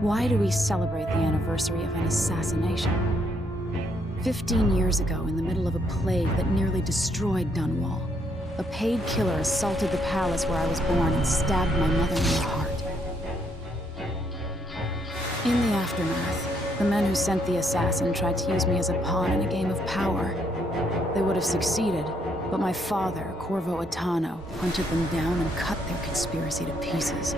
Why do we celebrate the anniversary of an assassination? 15 years ago, in the middle of a plague that nearly destroyed Dunwall, a paid killer assaulted the palace where I was born and stabbed my mother in the heart. In the aftermath, the men who sent the assassin tried to use me as a pawn in a game of power. They would have succeeded, but my father, Corvo Attano, hunted them down and cut their conspiracy to pieces.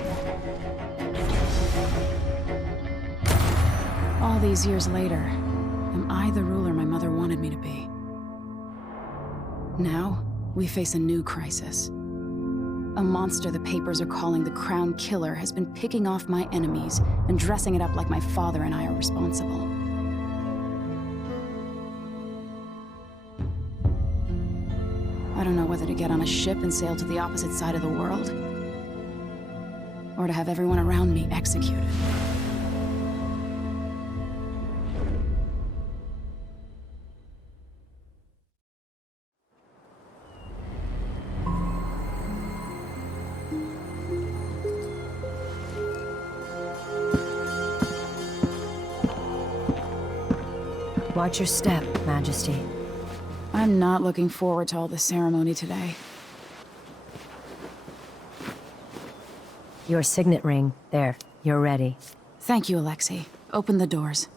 All these years later, am I the ruler my mother wanted me to be? Now, we face a new crisis. A monster the papers are calling the Crown Killer has been picking off my enemies and dressing it up like my father and I are responsible. I don't know whether to get on a ship and sail to the opposite side of the world, or to have everyone around me executed. Watch your step, Majesty. I'm not looking forward to all the ceremony today. Your signet ring. There, you're ready. Thank you, Alexei. Open the doors.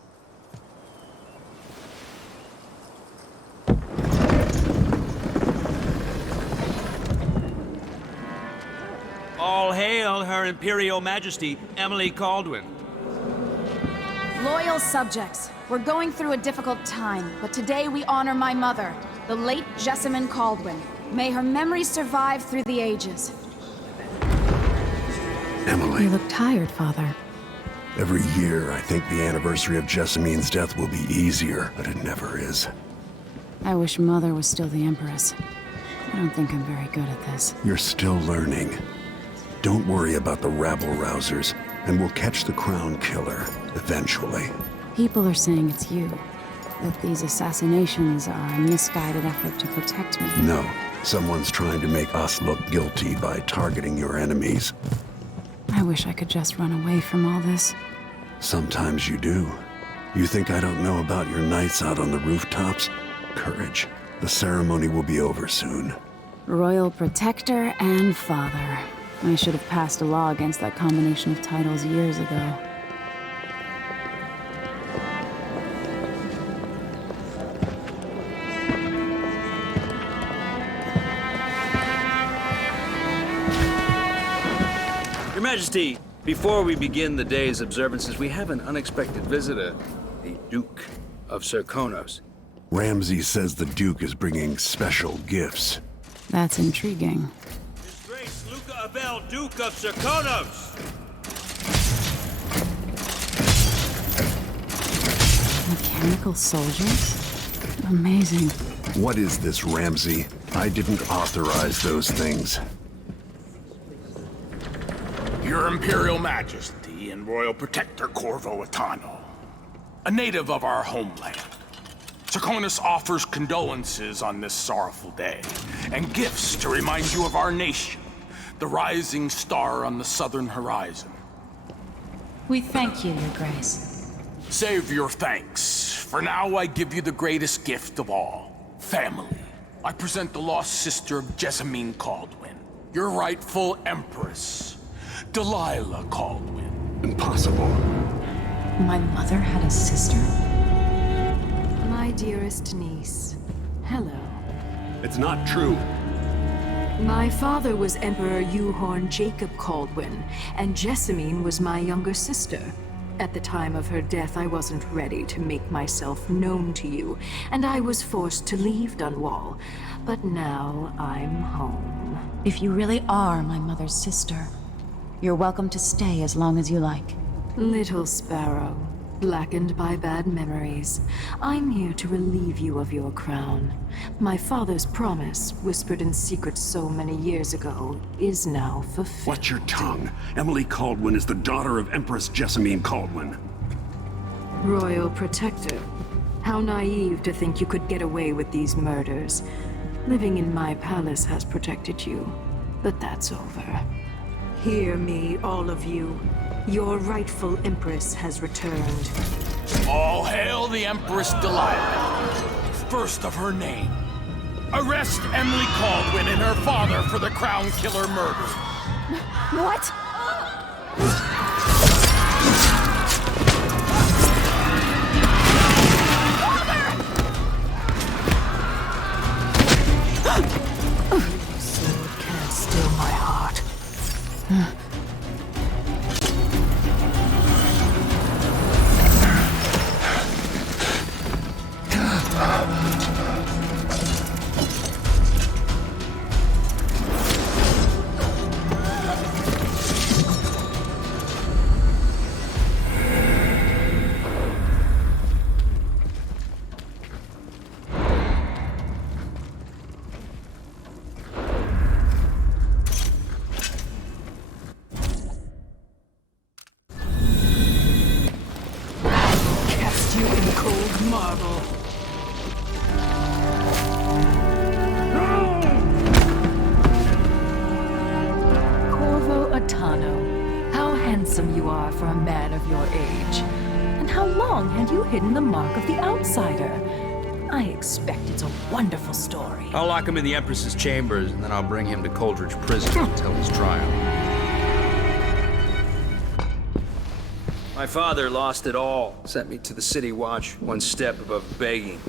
All hail Her Imperial Majesty, Emily Caldwin. Loyal subjects, we're going through a difficult time, but today we honor my mother, the late Jessamine Caldwin. May her memory survive through the ages. Emily. You look tired, Father. Every year, I think the anniversary of Jessamine's death will be easier, but it never is. I wish Mother was still the Empress. I don't think I'm very good at this. You're still learning. Don't worry about the rabble-rousers, and we'll catch the Crown Killer, eventually. People are saying it's you. That these assassinations are a misguided effort to protect me. No, someone's trying to make us look guilty by targeting your enemies. I wish I could just run away from all this. Sometimes you do. You think I don't know about your nights out on the rooftops? Courage. The ceremony will be over soon. Royal Protector and Father. I should have passed a law against that combination of titles years ago. Your Majesty, before we begin the day's observances, we have an unexpected visitor, the Duke of Serkonos. Ramsay says the Duke is bringing special gifts. That's intriguing. His Grace Luca Abel, Duke of Serkonos! Mechanical soldiers? Amazing. What is this, Ramsay? I didn't authorize those things. Your Imperial Majesty and Royal Protector Corvo Attano, a native of our homeland. Serkonos offers condolences on this sorrowful day, and gifts to remind you of our nation, the rising star on the southern horizon. We thank you, Your Grace. Save your thanks. For now, I give you the greatest gift of all, family. I present the lost sister of Jessamine Caldwin, your rightful Empress, Delilah Caldwin. Impossible. My mother had a sister? My dearest niece, hello. It's not true. My father was Emperor Euhorn Jacob Caldwin, and Jessamine was my younger sister. At the time of her death, I wasn't ready to make myself known to you, and I was forced to leave Dunwall. But now I'm home. If you really are my mother's sister, you're welcome to stay as long as you like. Little sparrow, blackened by bad memories, I'm here to relieve you of your crown. My father's promise, whispered in secret so many years ago, is now fulfilled. Watch your tongue. Emily Caldwin is the daughter of Empress Jessamine Caldwin. Royal Protector, how naive to think you could get away with these murders. Living in my palace has protected you, but that's over. Hear me, all of you. Your rightful Empress has returned. All hail the Empress Delilah, first of her name. Arrest Emily Caldwin and her father for the Crown Killer murder. What? Sword can't still my heart. Cast you in cold marble. Corvo Atano, how handsome you are for a man of your age. And how long had you hidden the mark of the outsider? I expect it's a wonderful story. I'll lock him in the Empress's chambers, and then I'll bring him to Coldridge Prison until his trial. My father lost it all. Sent me to the City Watch, one step above begging.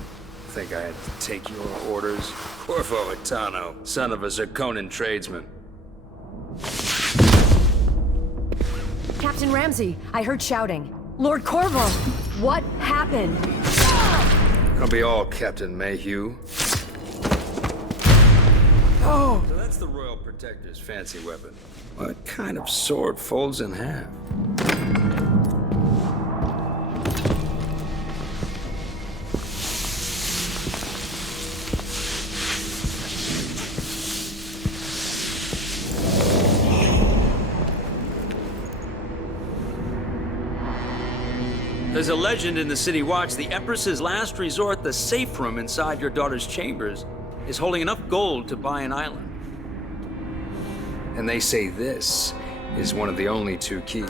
Think I had to take your orders? Corvo Atano, son of a Zirconan tradesman. Captain Ramsey, I heard shouting. Lord Corvo, what happened? That'll be all, Captain Mayhew. Oh, so that's the Royal Protector's fancy weapon. What kind of sword folds in half? There's a legend in the City Watch, the Empress's last resort, the safe room inside your daughter's chambers, is holding enough gold to buy an island. And they say this is one of the only two keys.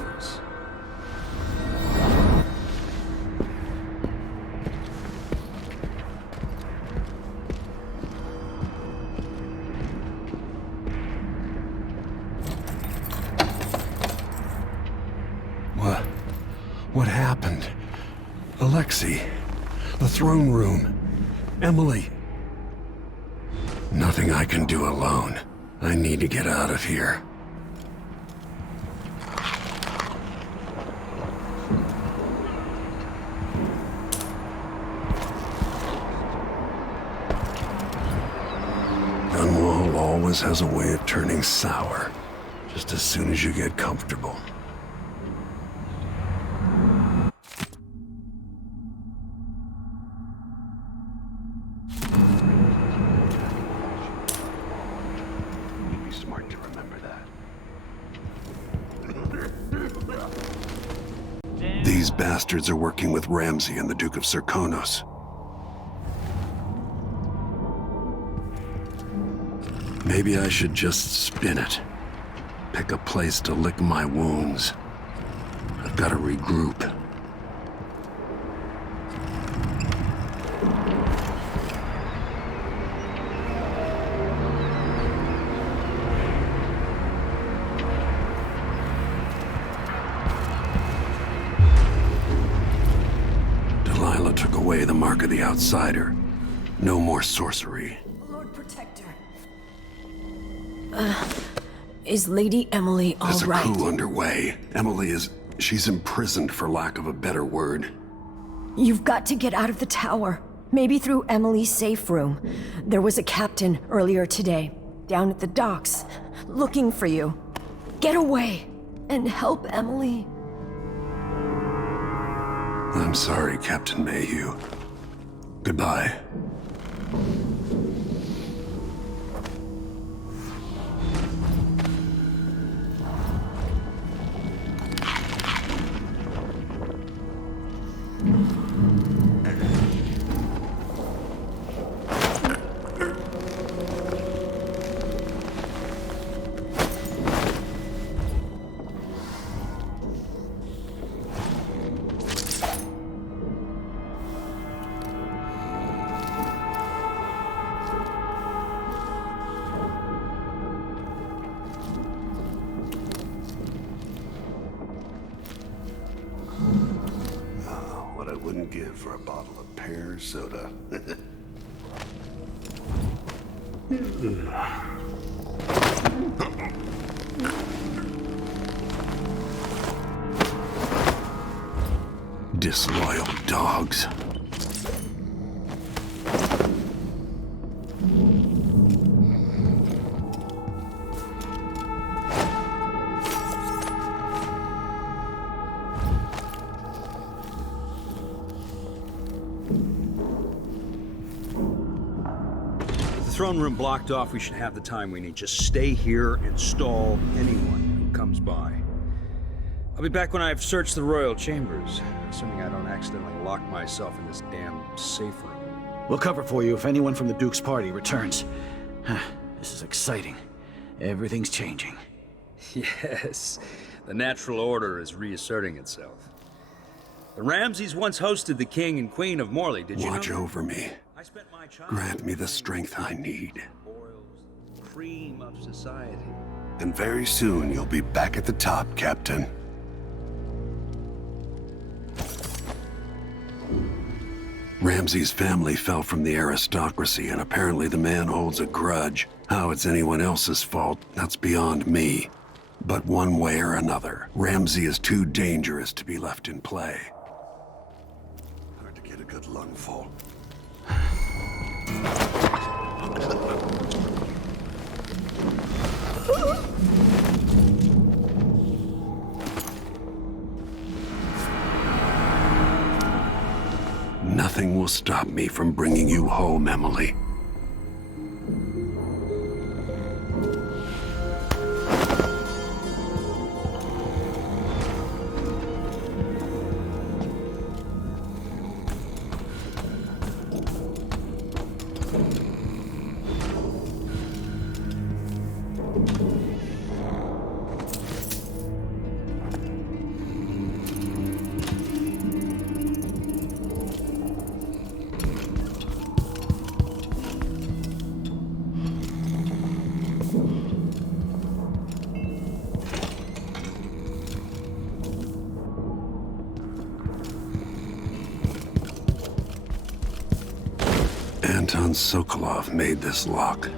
What happened? Alexei, the throne room, Emily. Nothing I can do alone. I need to get out of here. Dunwall always has a way of turning sour, just as soon as you get comfortable. Smart to remember that. These bastards are working with Ramsey and the Duke of Serkonos. Maybe I should just spin it. Pick a place to lick my wounds. I've got to regroup. Took away the mark of the outsider. No more sorcery. Lord Protector. Is Lady Emily all right? There's a coup underway. She's imprisoned for lack of a better word. You've got to get out of the tower. Maybe through Emily's safe room. There was a captain earlier today, down at the docks, looking for you. Get away and help Emily. I'm sorry, Captain Mayhew. Goodbye. wouldn't give for a bottle of pear soda. Disloyal dogs. Throne room blocked off, we should have the time we need. Just stay here and stall anyone who comes by. I'll be back when I've searched the royal chambers, assuming I don't accidentally lock myself in this damn safe room. We'll cover for you if anyone from the Duke's party returns. This is exciting. Everything's changing. Yes, the natural order is reasserting itself. The Ramseys once hosted the king and queen of Morley, did you know? Watch over me. I spent my childhood Grant me the strength I need. boils, cream of society. And very soon you'll be back at the top, Captain. Ramsey's family fell from the aristocracy, and apparently the man holds a grudge. How it's anyone else's fault, that's beyond me. But one way or another, Ramsey is too dangerous to be left in play. Hard to get a good lungful. Nothing will stop me from bringing you home, Emily. Anton Sokolov made this lock.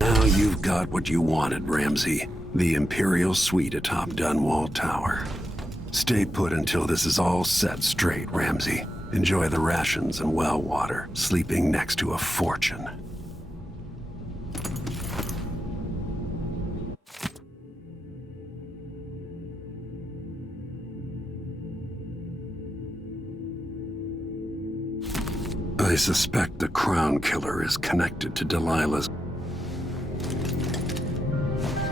Now you've got what you wanted, Ramsey. The Imperial Suite atop Dunwall Tower. Stay put until this is all set straight, Ramsey. Enjoy the rations and well water, sleeping next to a fortune. I suspect the Crown Killer is connected to Delilah's.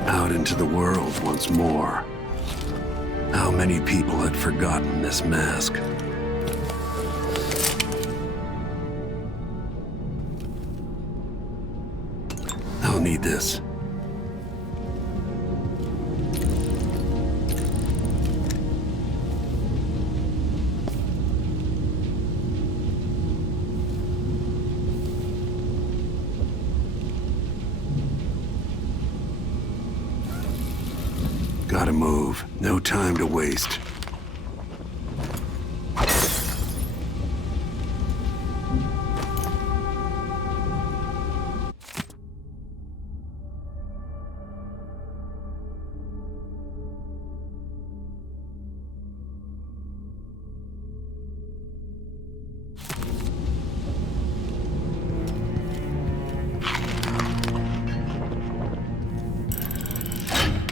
Out into the world once more. How many people had forgotten this mask? I'll need this. Gotta move. No time to waste.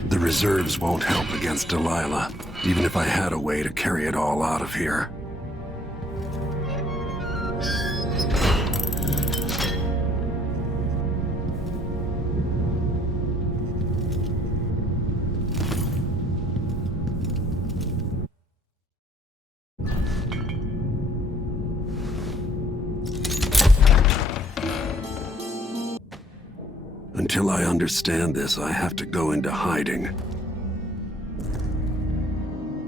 The reserves won't help against Delilah, even if I had a way to carry it all out of here. Until I understand this, I have to go into hiding.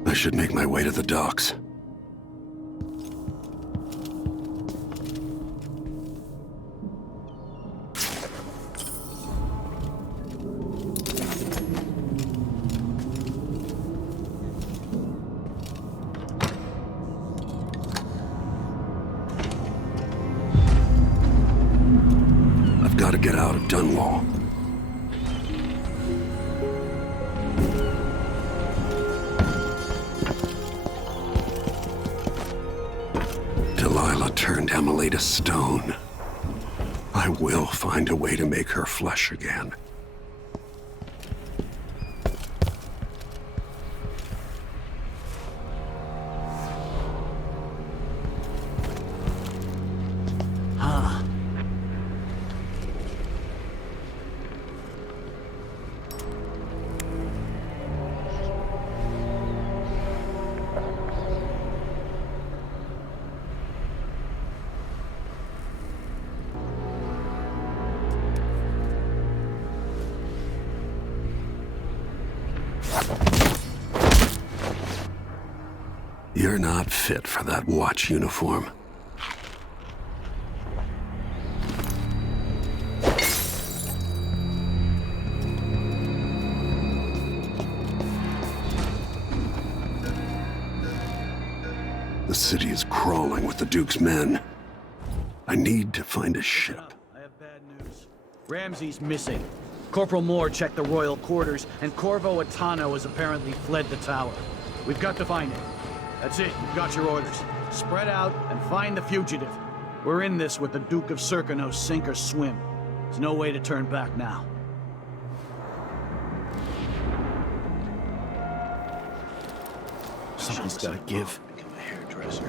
I should make my way to the docks. I've got to get out of Dunwall. Delilah turned Emily to stone. I will find a way to make her flesh again. You're not fit for that watch uniform. The city is crawling with the Duke's men. I need to find a ship. I have bad news. Ramsey's missing. Corporal Moore checked the royal quarters, and Corvo Attano has apparently fled the tower. We've got to find him. That's it. You've got your orders. Spread out and find the fugitive. We're in this with the Duke of Serkino, sink or swim. There's no way to turn back now. Something's gotta give. Become a hairdresser.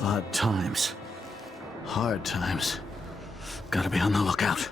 Odd times. Hard times. Gotta be on the lookout.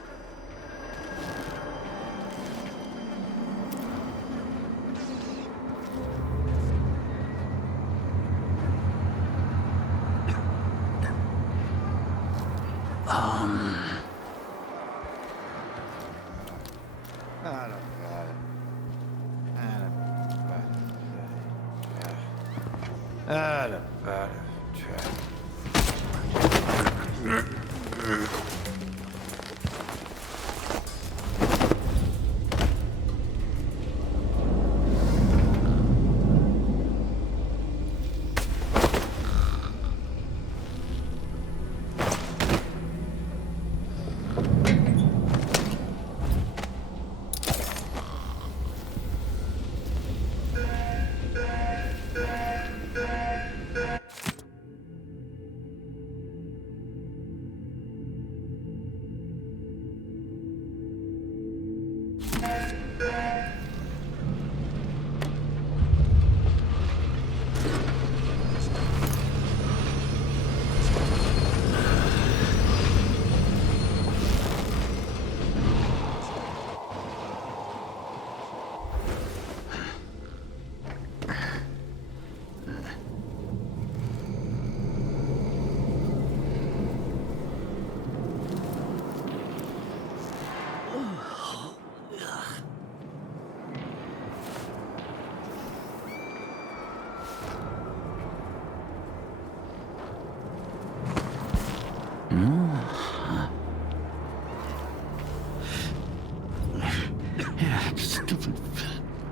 Stupid,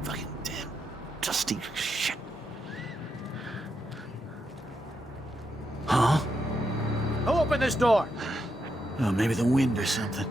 fucking damn, dusty shit. Huh? Who opened this door? Oh, maybe the wind or something.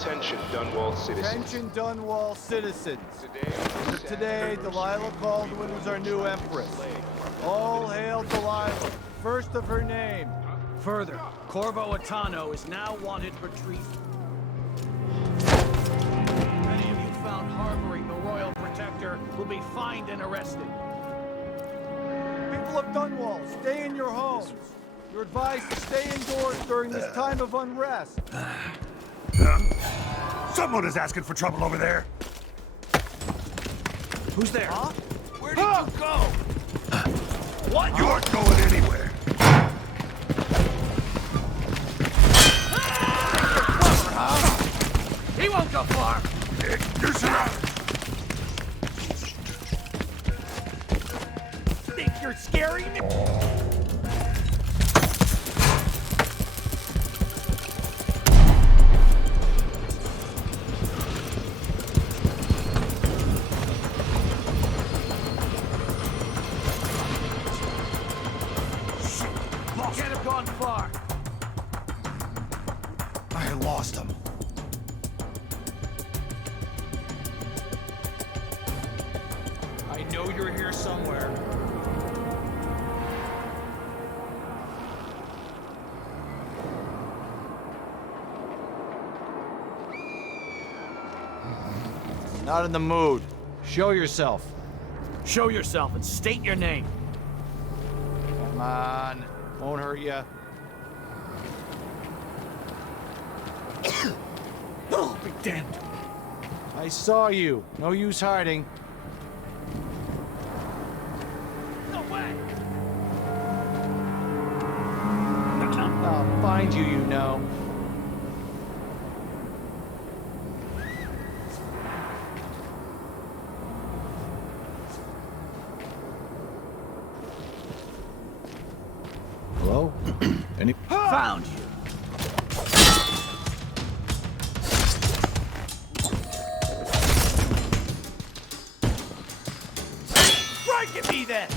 Attention, Dunwall citizens. Attention, Dunwall citizens. Today, Delilah Caldwin was our new empress. All hail Delilah, first of her name. Further, Corvo Attano is now wanted for treason. Any of you found harboring the Royal Protector will be fined and arrested. People of Dunwall, stay in your homes. You're advised to stay indoors during this time of unrest. Someone is asking for trouble over there. Who's there? Huh? Where did you go? What? You aren't going anywhere. He won't go far. You're surrounded. Think you're scaring me? Can't have gone far. I lost him. I know you're here somewhere. Not in the mood. Show yourself. Show yourself and state your name. Come on. Won't hurt ya. Oh, be damned. I saw you. No use hiding. No way. I'll find you, you know. Hello? Any... Found you. Strike at me then.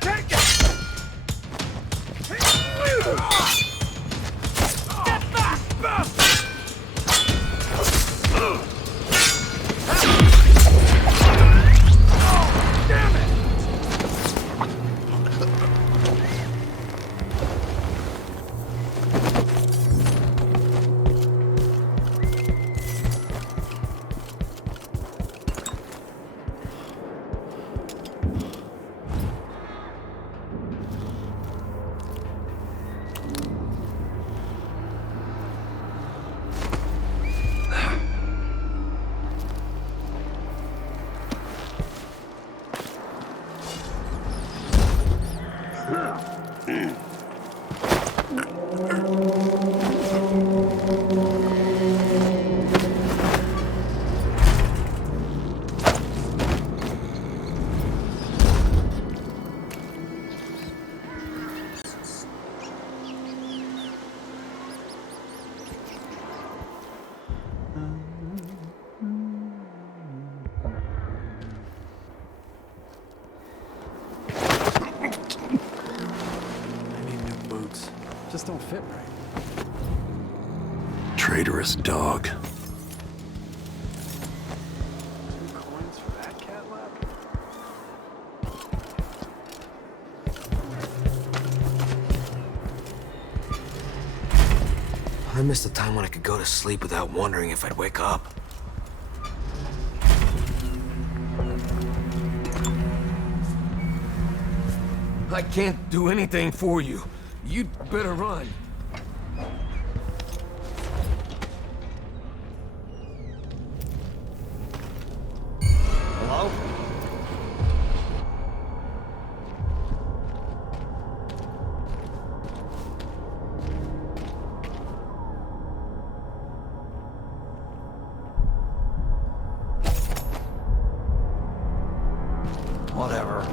Take it. Step back. Damn it! Just don't fit right. Traitorous dog. 2 coins for that cat lap? I missed the time when I could go to sleep without wondering if I'd wake up. I can't do anything for you. You'd better run. Hello? Whatever.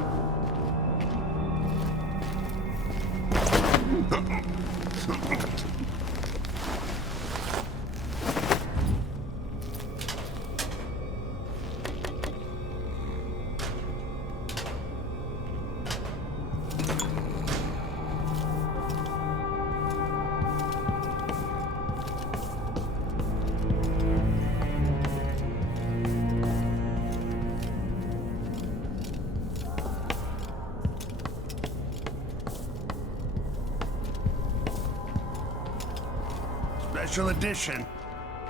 Special edition.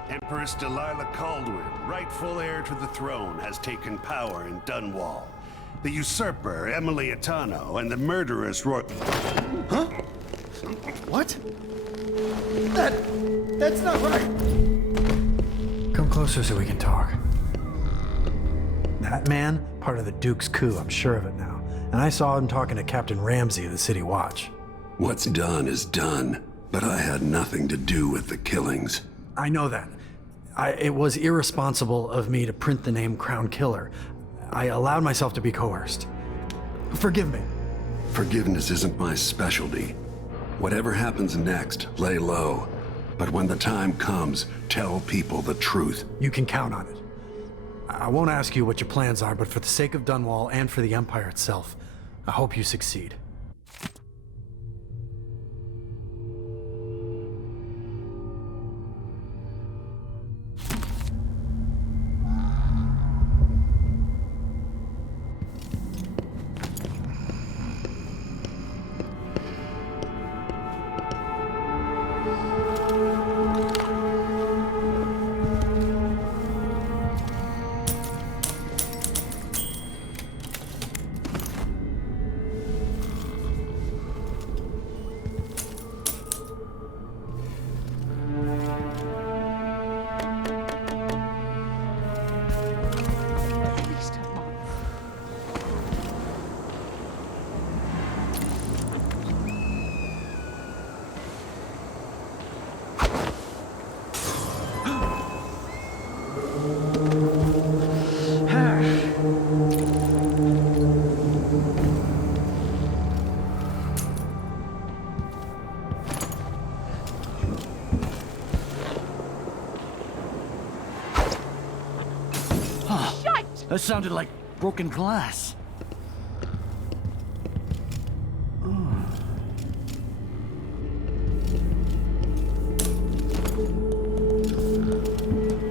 Empress Delilah Caldwin, rightful heir to the throne, has taken power in Dunwall. The usurper, Emily Atano, and the murderous Roy... Huh? What? That's not right! Come closer so we can talk. That man, part of the Duke's coup, I'm sure of it now. And I saw him talking to Captain Ramsey of the City Watch. What's done is done, but I had nothing to do with the killings. I know that. It was irresponsible of me to print the name Crown Killer. I allowed myself to be coerced. Forgive me. Forgiveness isn't my specialty. Whatever happens next, lay low. But when the time comes, tell people the truth. You can count on it. I won't ask you what your plans are, but for the sake of Dunwall and for the Empire itself, I hope you succeed. That sounded like broken glass.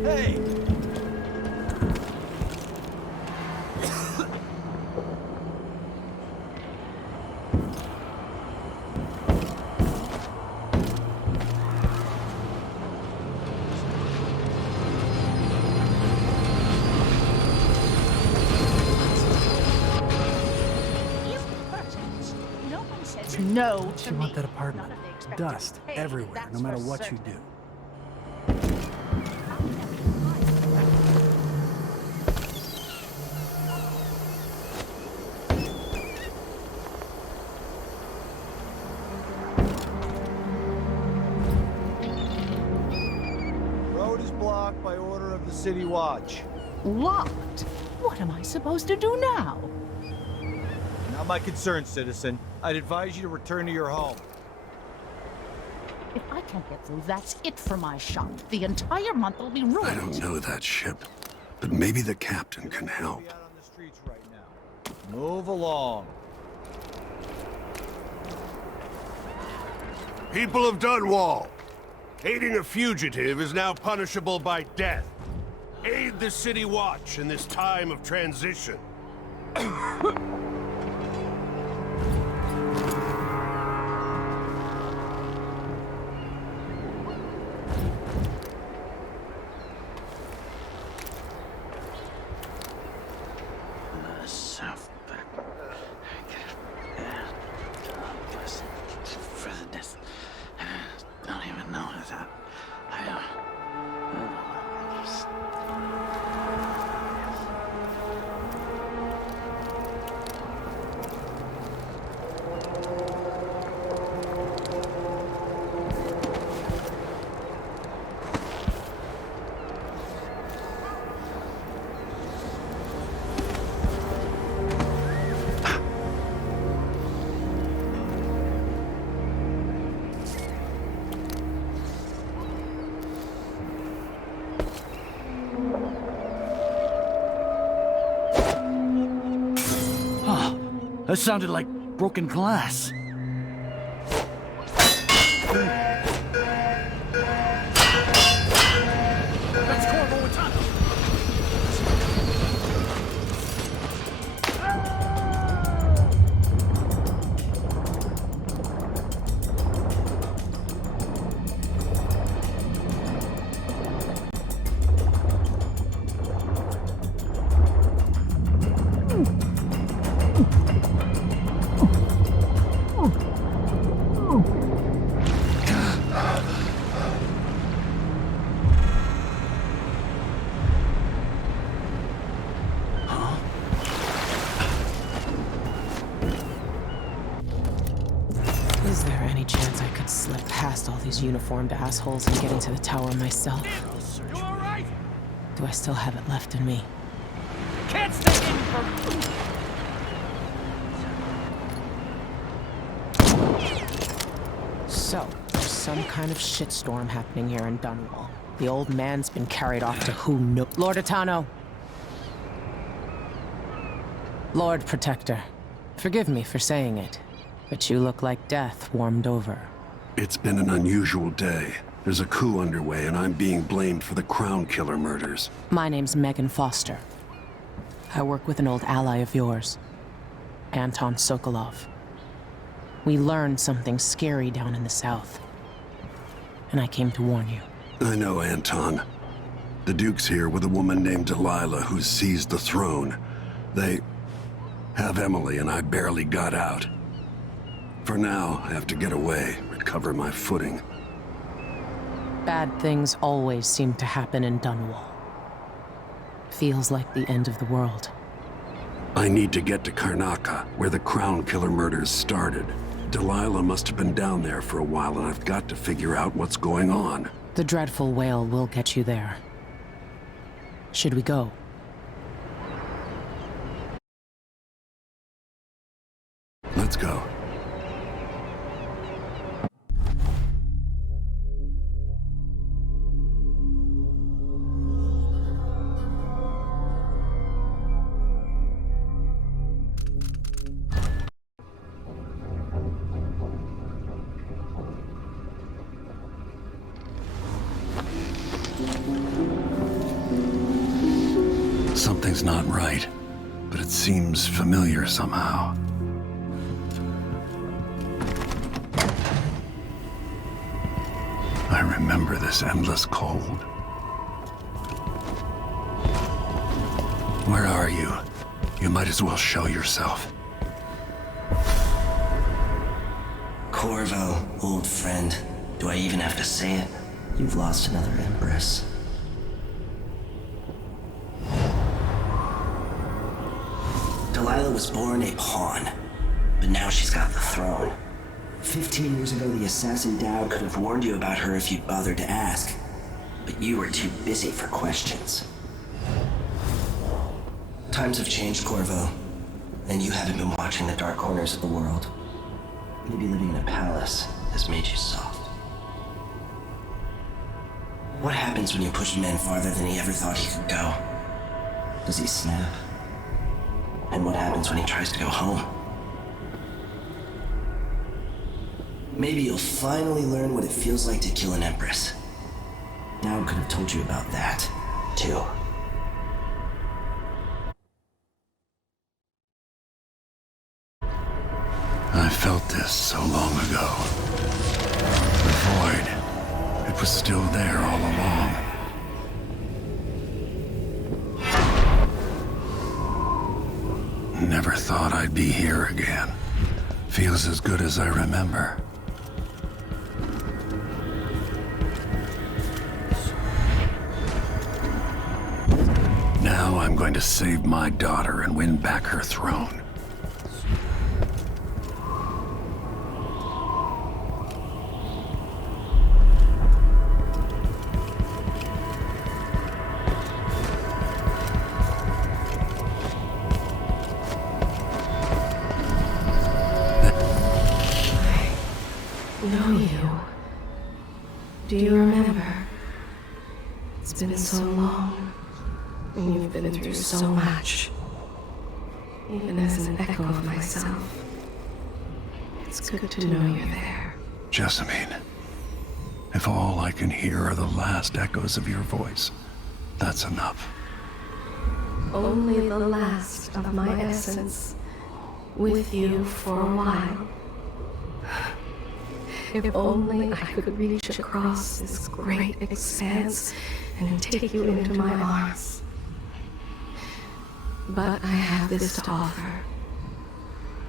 Hey! No She to want me. that apartment. None of the expected Dust pay, everywhere, that's no matter for what you certain. do. Road is blocked by order of the City Watch. Locked? What am I supposed to do now? Not my concern, citizen. I'd advise you to return to your home. If I can't get through, that's it for my shop. The entire month will be ruined. I don't know that ship, but maybe the captain can help. Be out on the streets right now. Move along. People of Dunwall, aiding a fugitive is now punishable by death. Aid the City Watch in this time of transition. Don't even know that. That sounded like broken glass. That's Corvo Atano. Is there any chance I could slip past all these uniformed assholes and get into the tower myself? You all right? Do I still have it left in me? Can't stay in for... So, there's some kind of shitstorm happening here in Dunwall. The old man's been carried off to who knows. Lord Atano! Lord Protector, forgive me for saying it, but you look like death warmed over. It's been an unusual day. There's a coup underway, and I'm being blamed for the Crown Killer murders. My name's Megan Foster. I work with an old ally of yours, Anton Sokolov. We learned something scary down in the south, and I came to warn you. I know Anton. The Duke's here with a woman named Delilah who's seized the throne. They have Emily, and I barely got out. For now, I have to get away, recover my footing. Bad things always seem to happen in Dunwall. Feels like the end of the world. I need to get to Karnaca, where the Crown Killer murders started. Delilah must have been down there for a while, and I've got to figure out what's going on. The dreadful whale will get you there. Should we go? Let's go. Something's not right, but it seems familiar somehow. I remember this endless cold. Where are you? You might as well show yourself. Corvo, old friend. Do I even have to say it? You've lost another Empress. Delilah was born a pawn, but now she's got the throne. 15 years ago, the assassin Dowd could have warned you about her if you'd bothered to ask, but you were too busy for questions. Times have changed, Corvo, and you haven't been watching the dark corners of the world. Maybe living in a palace has made you soft. What happens when you push a man farther than he ever thought he could go? Does he snap? And what happens when he tries to go home? Maybe you'll finally learn what it feels like to kill an Empress. Dowd could have told you about that, too. I felt this so long ago. The void. It was still there all along. Never thought I'd be here again. Feels as good as I remember. Now I'm going to save my daughter and win back her throne. Know you. Do you remember? It's been so long, and you've been through so much. Even as an echo of myself, it's good to know you're there. Jessamine, if all I can hear are the last echoes of your voice, that's enough. Only the last of my essence, with you for a while. If only I could reach across this great expanse and take you into my arms. But I have this to offer.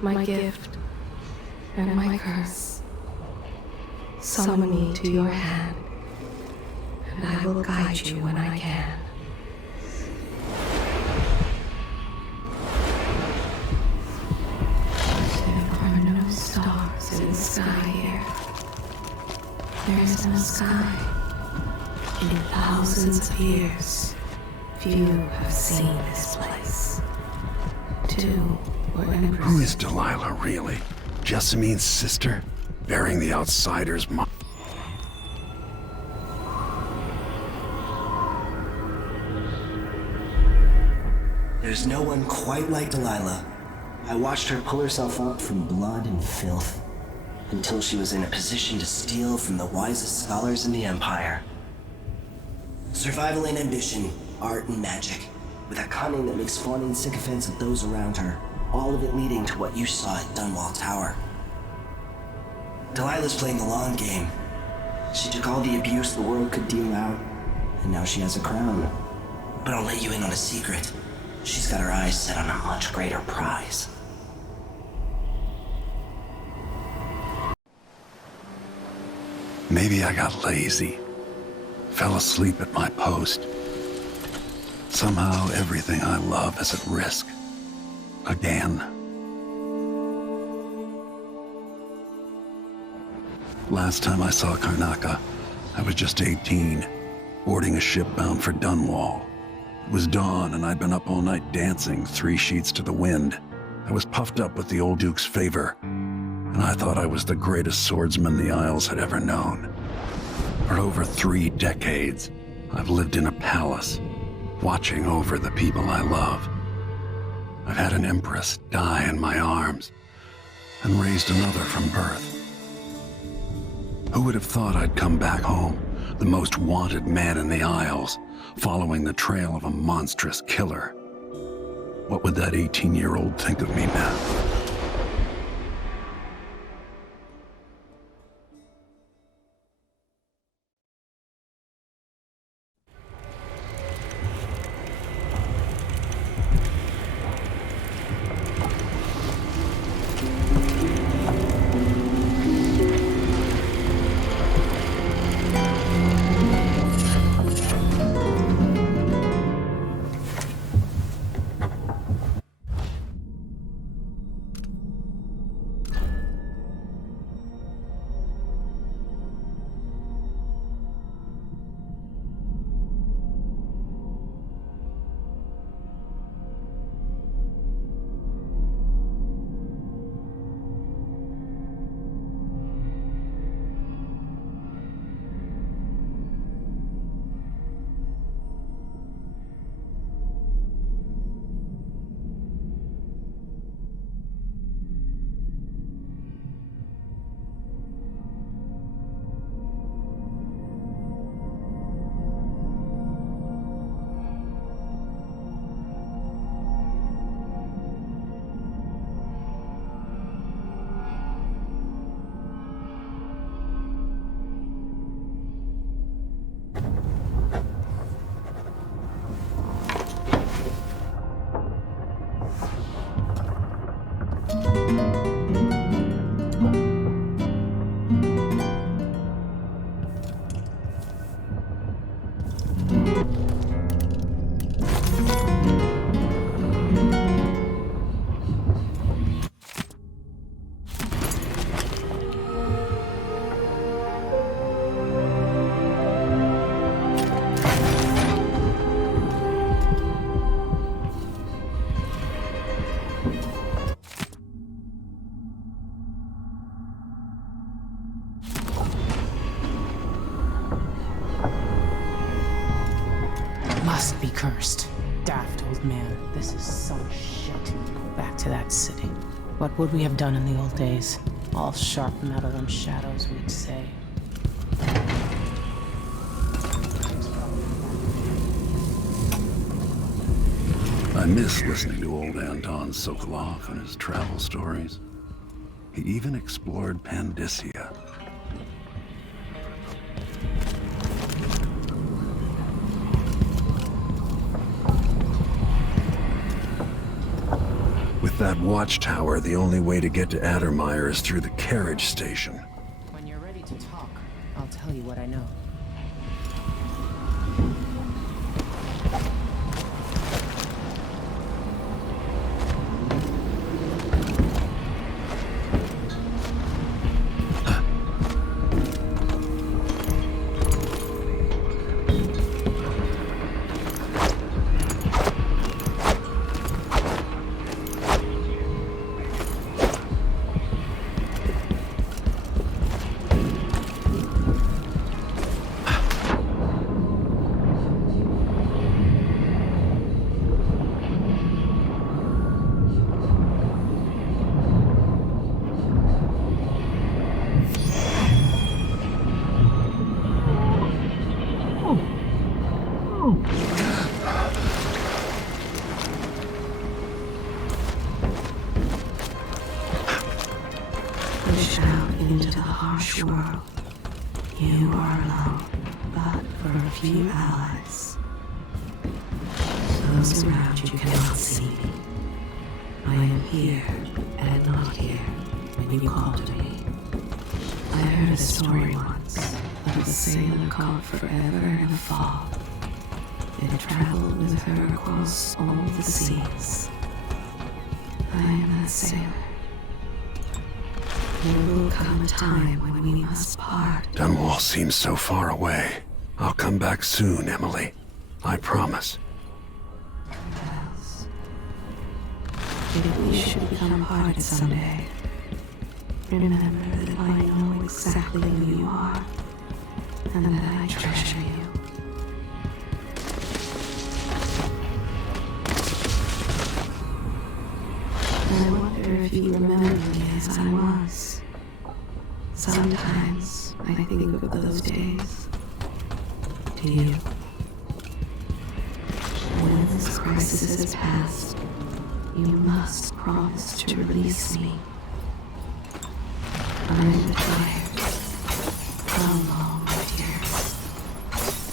My gift and my curse. Summon me to your hand, and I will guide you when I can. There are no stars in green sky here. There is no sky. In thousands of years, few have seen this place. Two were empresses. Who is Delilah, really? Jessamine's sister? Bearing the outsider's mark? There's no one quite like Delilah. I watched her pull herself up from blood and filth until she was in a position to steal from the wisest scholars in the Empire. Survival and ambition, art and magic, with a cunning that makes fawning sycophants of those around her, all of it leading to what you saw at Dunwall Tower. Delilah's playing the long game. She took all the abuse the world could deal out, and now she has a crown. But I'll let you in on a secret. She's got her eyes set on a much greater prize. Maybe I got lazy. Fell asleep at my post. Somehow everything I love is at risk. Again. Last time I saw Karnaca, I was just 18, boarding a ship bound for Dunwall. It was dawn and I'd been up all night dancing 3 sheets to the wind. I was puffed up with the old Duke's favor, and I thought I was the greatest swordsman the Isles had ever known. For over 3 decades, I've lived in a palace, watching over the people I love. I've had an empress die in my arms, and raised another from birth. Who would have thought I'd come back home, the most wanted man in the Isles, following the trail of a monstrous killer? What would that 18-year-old think of me now? Must be cursed. Daft old man. This is some shit. Go back to that city. What would we have done in the old days? All sharp metal and shadows, we'd say. I miss listening to old Anton Sokolov and his travel stories. He even explored Pandyssia. With that watchtower, the only way to get to Addermire is through the carriage station. When you're ready to talk, I'll tell you what I know. pushed out into the harsh world. You are alone, but for a few allies. Those around you cannot see me. I am here and not here when you call to me. I heard a story once of a sailor caught forever in a fog. It traveled with her across all the seas. I am that sailor. There will come a time when we must part. Dunwall seems so far away. I'll come back soon, Emily. I promise. Yes. If we should become parted someday, remember that I know exactly who you are, and that I treasure you. I wonder if you remember me as I was. Sometimes I think of those days. Do you? When this crisis has passed, you must promise to release me. I'm tired. How long, my dear?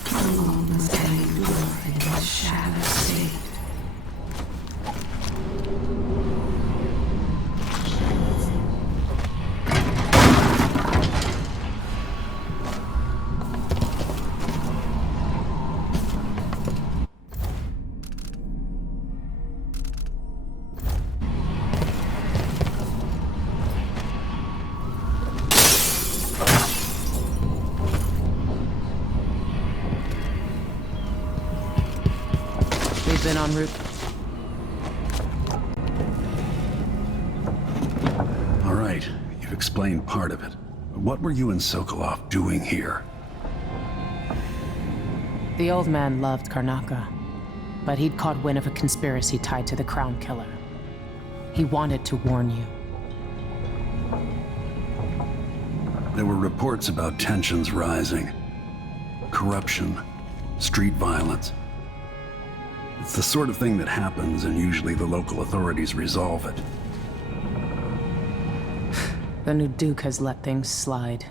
How long must I endure in this shallow state? Been en route. All right, you've explained part of it. What were you and Sokolov doing here? The old man loved Karnaka, but he'd caught wind of a conspiracy tied to the Crown Killer. He wanted to warn you. There were reports about tensions rising. Corruption, street violence. It's the sort of thing that happens, and usually the local authorities resolve it. The new Duke has let things slide.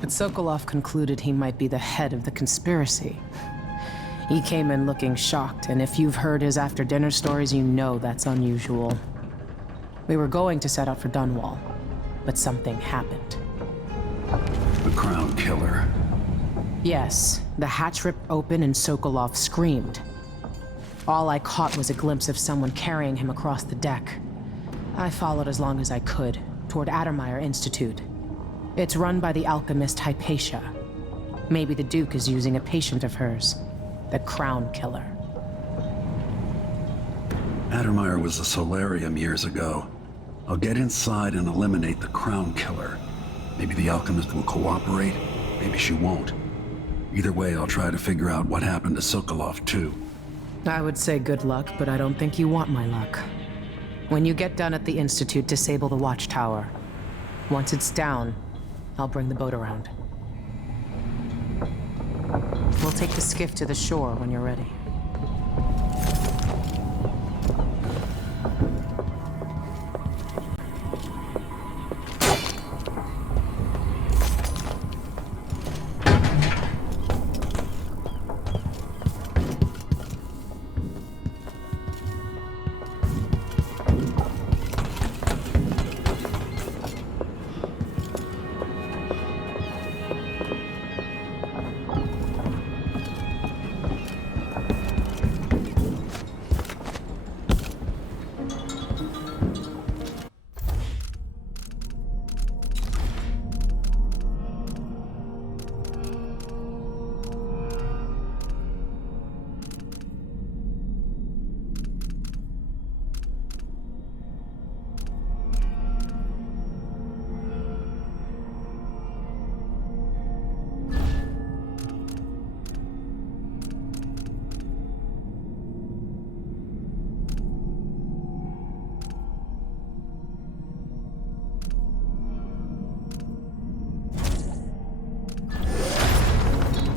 But Sokolov concluded he might be the head of the conspiracy. He came in looking shocked, and if you've heard his after-dinner stories, you know that's unusual. We were going to set out for Dunwall, but something happened. The Crown Killer. Yes, the hatch ripped open and Sokolov screamed. All I caught was a glimpse of someone carrying him across the deck. I followed as long as I could, toward Addermeyer Institute. It's run by the alchemist Hypatia. Maybe the Duke is using a patient of hers, the Crown Killer. Addermeyer was a solarium years ago. I'll get inside and eliminate the Crown Killer. Maybe the alchemist will cooperate, maybe she won't. Either way, I'll try to figure out what happened to Sokolov, too. I would say good luck, but I don't think you want my luck. When you get done at the Institute, disable the watchtower. Once it's down, I'll bring the boat around. We'll take the skiff to the shore when you're ready.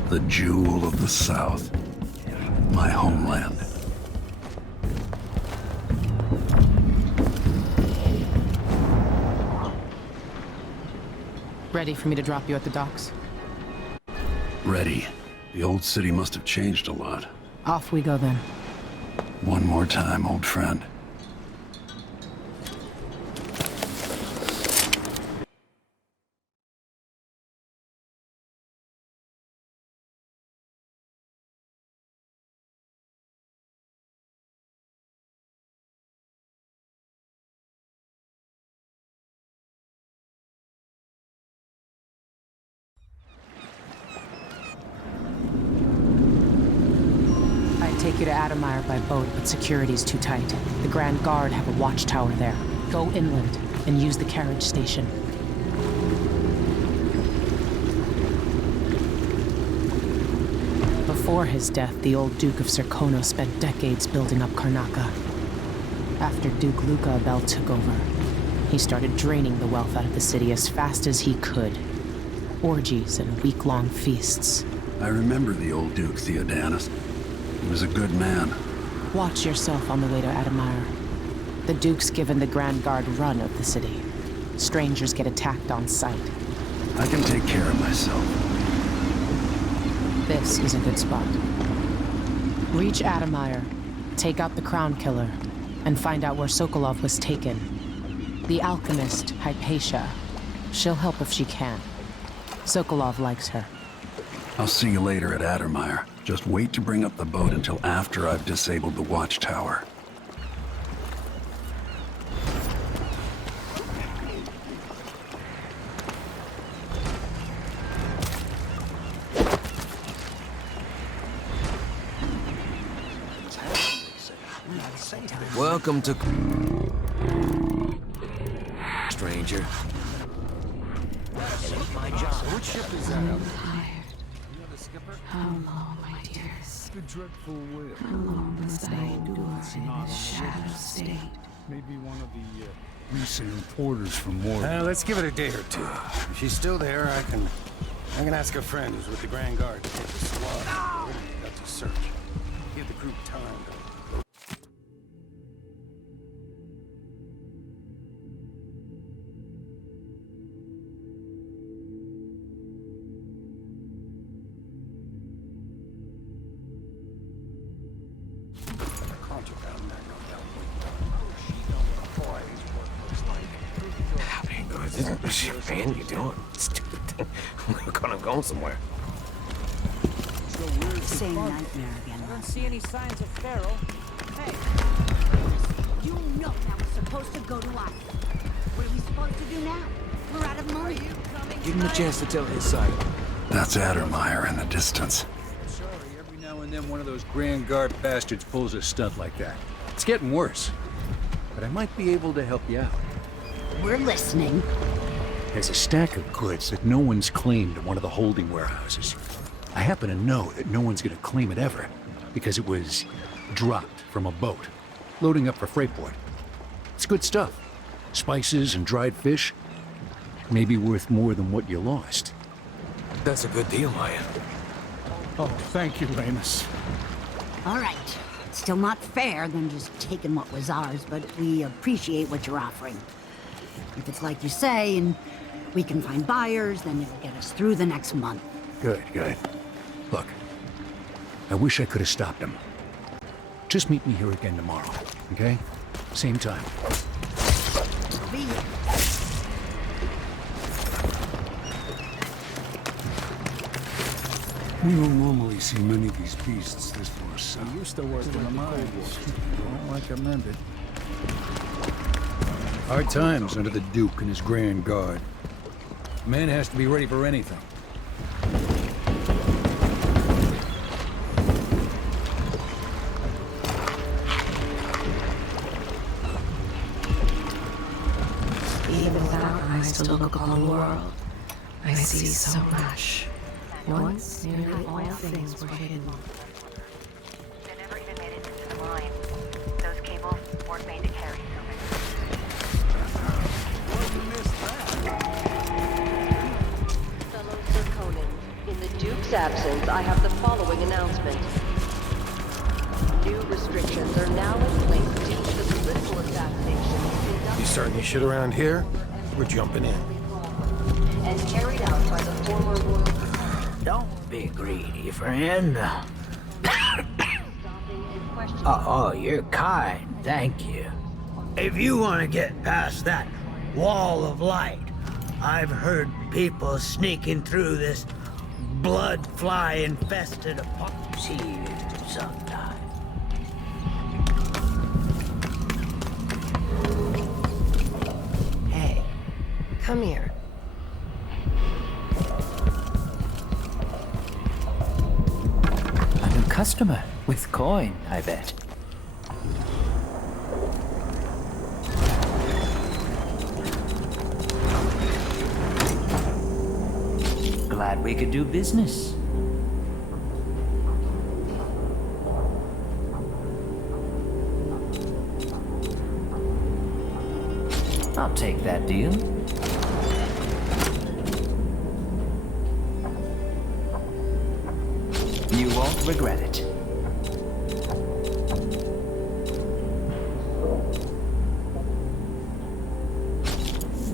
The jewel of the South. My homeland. Ready for me to drop you at the docks? Ready. The old city must have changed a lot. Off we go then. One more time, old friend. Take you to Adamire by boat, but security's too tight. The Grand Guard have a watchtower there. Go inland and use the carriage station. Before his death, the old Duke of Serkono spent decades building up Karnaca. After Duke Luca Abel took over, he started draining the wealth out of the city as fast as he could. Orgies and week-long feasts. I remember the old Duke Theodanis. He was a good man. Watch yourself on the way to Adamire. The Duke's given the Grand Guard run of the city. Strangers get attacked on sight. I can take care of myself. This is a good spot. Reach Adamire, take out the Crown Killer, and find out where Sokolov was taken. The alchemist, Hypatia. She'll help if she can. Sokolov likes her. I'll see you later at Adamire. Just wait to bring up the boat until after I've disabled the watchtower. Welcome to... stranger. My job. What ship is that? How long, my dears? The dreadful whale. How long must I endure in this shadow state? Maybe one of the recent importers from Mordor. Let's give it a day or two. If she's still there, I can ask a friend who's with the Grand Guard to take the squad. We've got to search. Give the group time. Man, you doing? Stupid thing. We're gonna go somewhere. Same nightmare again. I don't see any signs of Pharaoh. Hey! You know that we're supposed to go to Ireland. What are we supposed to do now? We're out of money. Give him a chance to tell his side. That's Adamire in the distance. Sorry, every now and then one of those Grand Guard bastards pulls a stunt like that. It's getting worse. But I might be able to help you out. We're listening. There's a stack of goods that no one's claimed in one of the holding warehouses. I happen to know that no one's gonna claim it ever, because it was dropped from a boat, loading up for Freightport. It's good stuff. Spices and dried fish. Maybe worth more than what you lost. That's a good deal, Maya. Oh, thank you, Ramus. All right. It's still not fair than just taking what was ours, but we appreciate what you're offering. If it's like you say, and we can find buyers, then it'll get us through the next month. Good, good. Look, I wish I could have stopped him. Just meet me here again tomorrow, okay? Same time. I'll be here. We don't normally see many of these beasts this far south. I used to work in the mines. Don't recommend it. Hard times under the Duke and his Grand Guard. Man has to be ready for anything. Even without eyes to look upon the world, I see so much. Once, nearly all things were hidden. They never even made it into the line. Those cables weren't made to carry Fellow Serkonans, in the Duke's absence, I have the following announcement. New restrictions are now in place due to the political assassination. You starting your shit around here? We're jumping in. and carried out by the former royal... Don't be greedy, friend. Oh, you're kind, thank you. If you want to get past that wall of light, I've heard people sneaking through this blood-fly-infested apartment. See you sometime. Hey, come here. A new customer with coin, I bet. Glad we could do business. I'll take that deal. You won't regret it.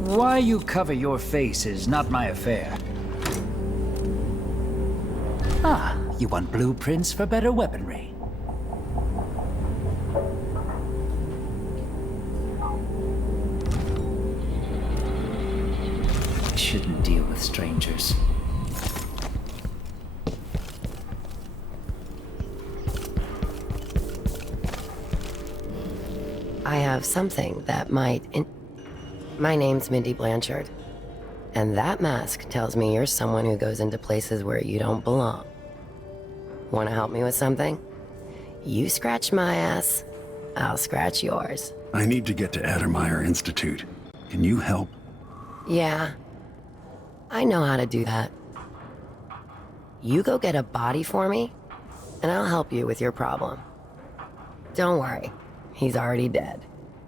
Why you cover your face is not my affair. Ah, you want blueprints for better weaponry. Shouldn't deal with strangers. I have something that might... My name's Mindy Blanchard. And that mask tells me you're someone who goes into places where you don't belong. Want to help me with something? You scratch my ass, I'll scratch yours. I need to get to Addermeyer Institute. Can you help? Yeah, I know how to do that. You go get a body for me, and I'll help you with your problem. Don't worry, he's already dead.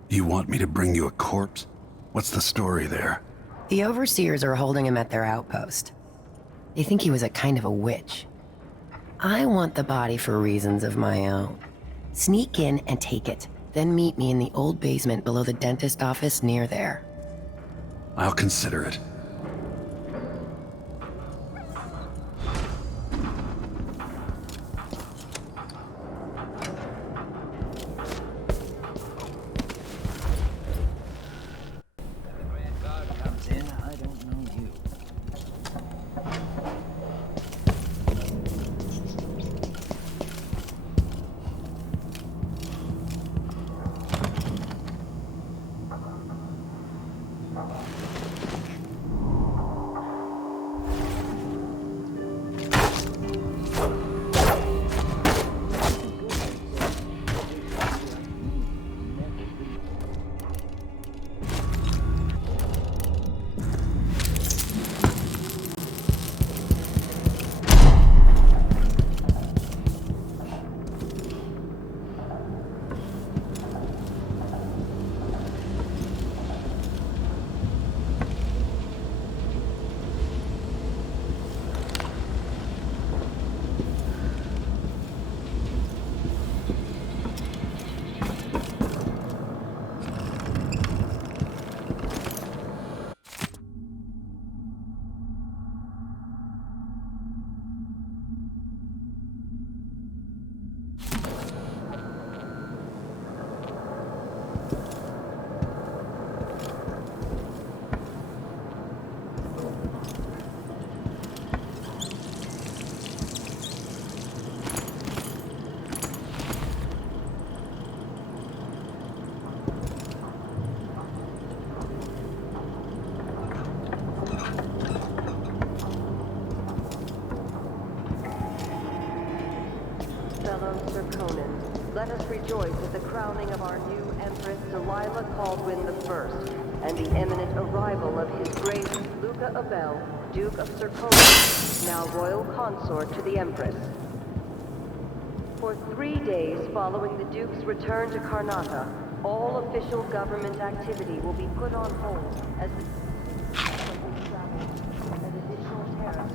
You want me to bring you a corpse? What's the story there? The overseers are holding him at their outpost. They think he was a kind of a witch. I want the body for reasons of my own. Sneak in and take it, then meet me in the old basement below the dentist office near there. I'll consider it. Let us rejoice at the crowning of our new Empress Delilah Caldwin I, and the imminent arrival of His Grace Luca Abel, Duke of Zirconia, now royal consort to the Empress. For 3 days following the Duke's return to Karnata, all official government activity will be put on hold as the additional tariffs.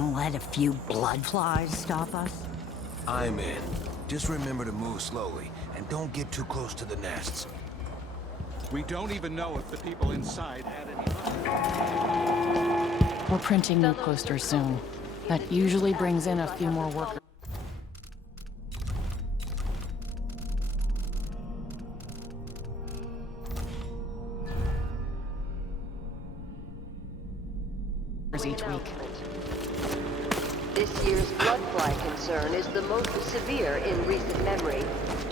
gonna let a few blood flies stop us? I'm in. Just remember to move slowly, and don't get too close to the nests. We don't even know if the people inside had any luck. We're printing new posters soon. That usually brings in a few more workers. Each week. This year's bloodfly concern is the most severe in recent memory.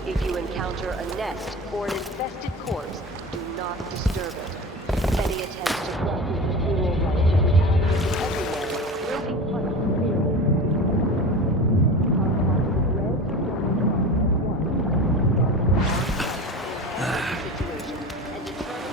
If you encounter a nest or an infested corpse, do not disturb it. Any attempt to block the funeral rites everywhere will be punished severely. Situation and determine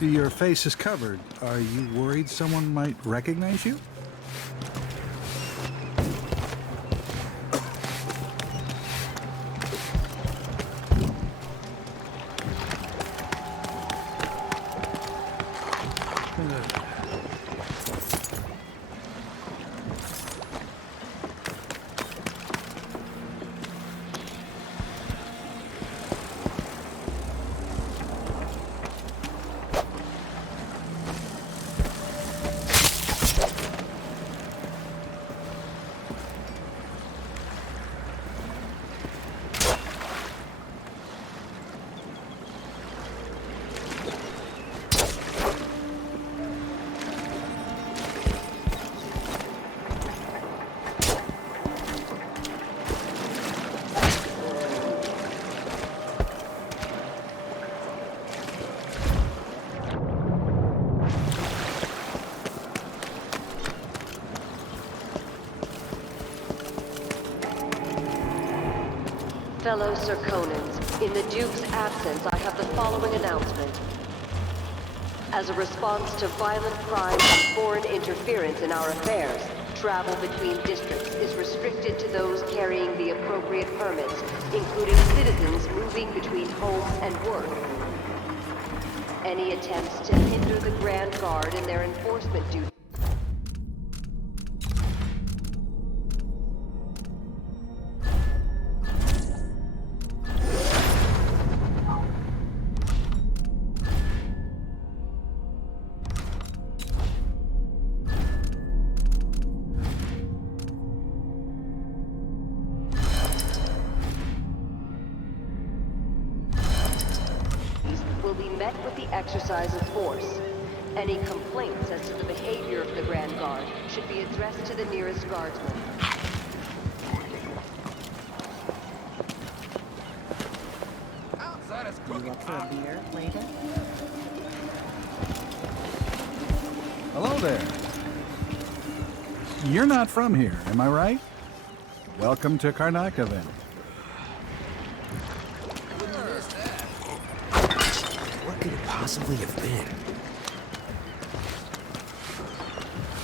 Your face is covered. Are you worried someone might recognize you? Fellow Serkonans, in the Duke's absence, I have the following announcement. As a response to violent crimes and foreign interference in our affairs, travel between districts is restricted to those carrying the appropriate permits, including citizens moving between home and work. Any attempts to hinder the Grand Guard in their enforcement duties will be met with the exercise of force. Any complaints as to the behavior of the Grand Guard should be addressed to the nearest guardsman. You up for a beer later? Hello there. You're not from here, am I right? Welcome to Karnaca, then. What could it possibly have been?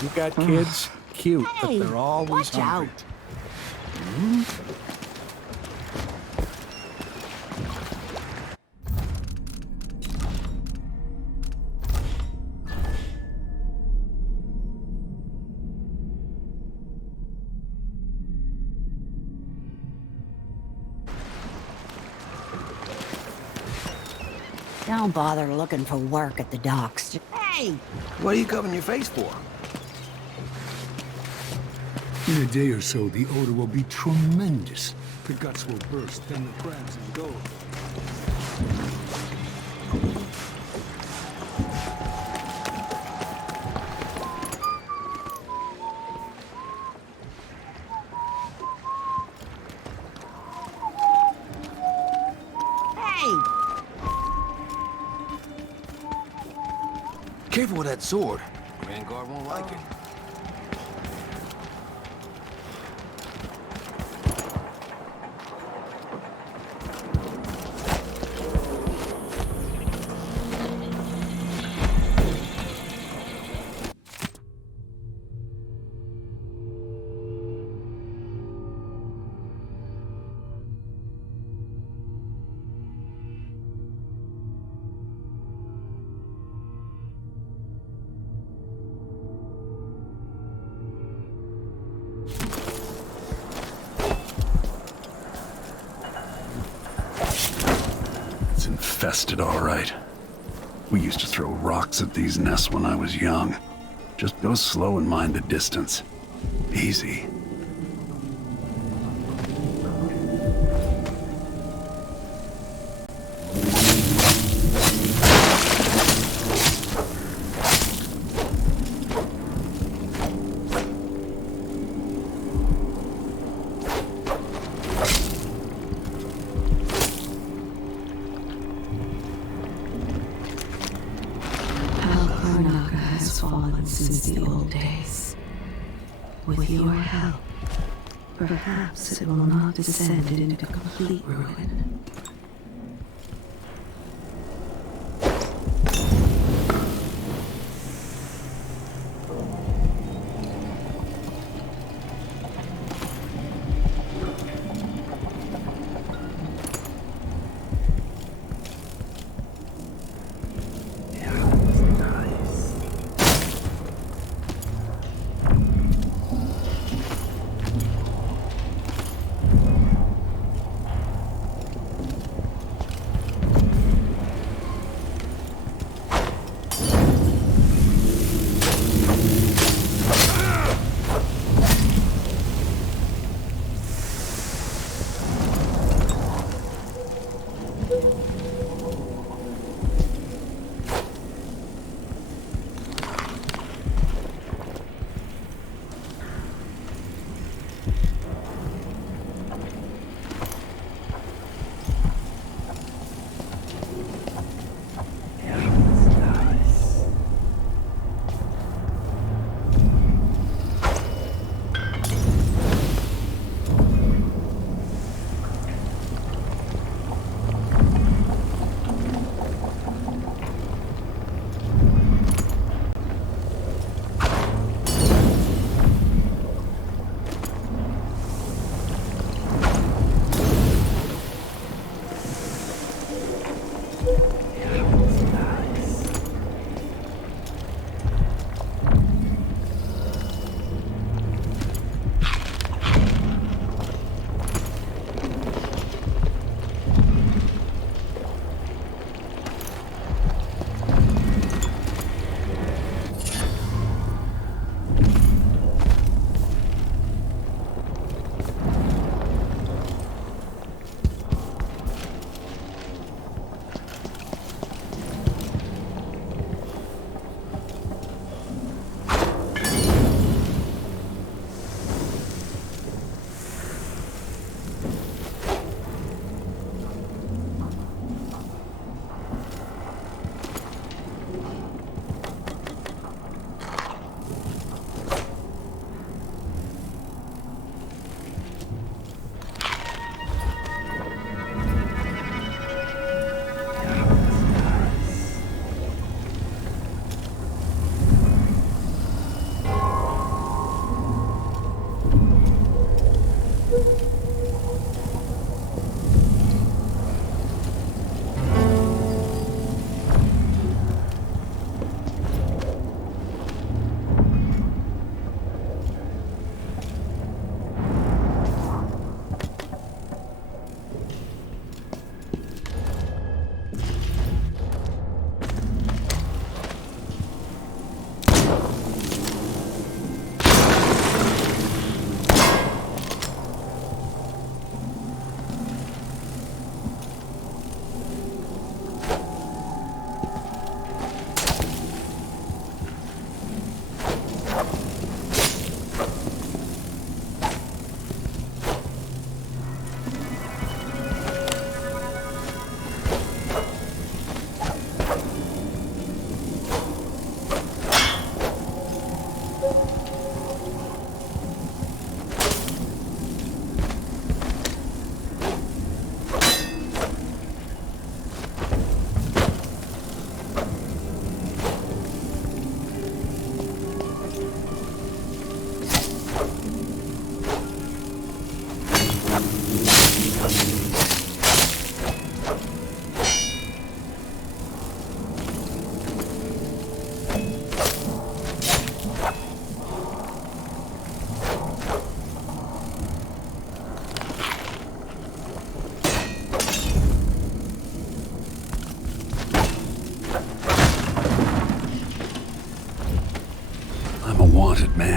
You got kids? Cute, Hey, but they're always watch hungry. out. Hmm? Don't bother looking for work at the docks. Hey! What are you covering your face for? In a day or so, the odor will be tremendous. The guts will burst, then the crabs will go. Hey! Careful with that sword. Grand Guard won't like it. was infested, all right. We used to throw rocks at these nests when I was young. Just go slow and mind the distance. Easy. Since the old days. With your help, perhaps it will not descend into complete ruin.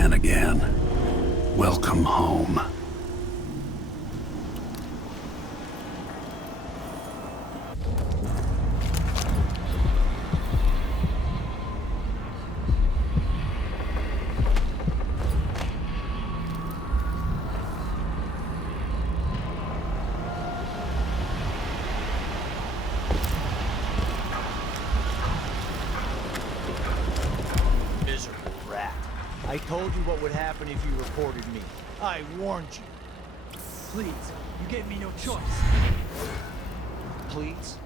man again. Welcome home. Miserable rat. I told you what would happen if you reported me. I warned you. Please, you gave me no choice. Please?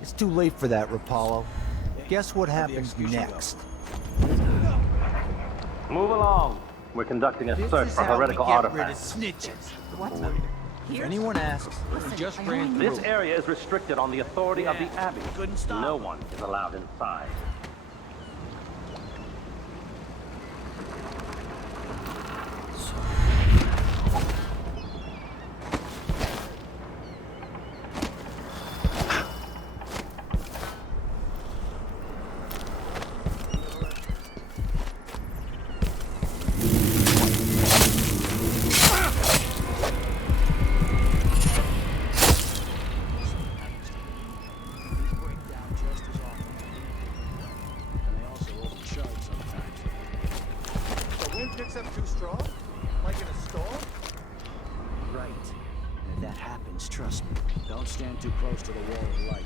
It's too late for that, Rapallo. Guess what happens next? Move along. We're conducting a search for heretical artifacts. Snitches. What? If anyone asks, we just ran through. This area is restricted on the authority of the Abbey. Couldn't stop. No one is allowed inside. Picks up too strong? Like in a storm? Right. And if that happens, trust me, don't stand too close to the wall of light.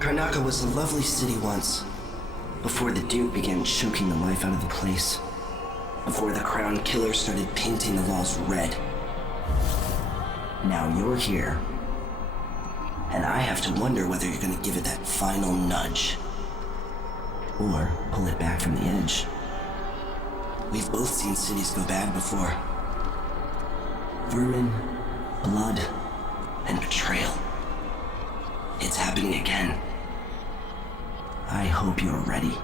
Karnaca was a lovely city once, before the Duke began choking the life out of the place, before the Crown Killer started painting the walls red. Now you're here, and I have to wonder whether you're gonna give it that final nudge, or pull it back from the edge. We've both seen cities go bad before. Vermin, blood, and betrayal. It's happening again. I hope you're ready.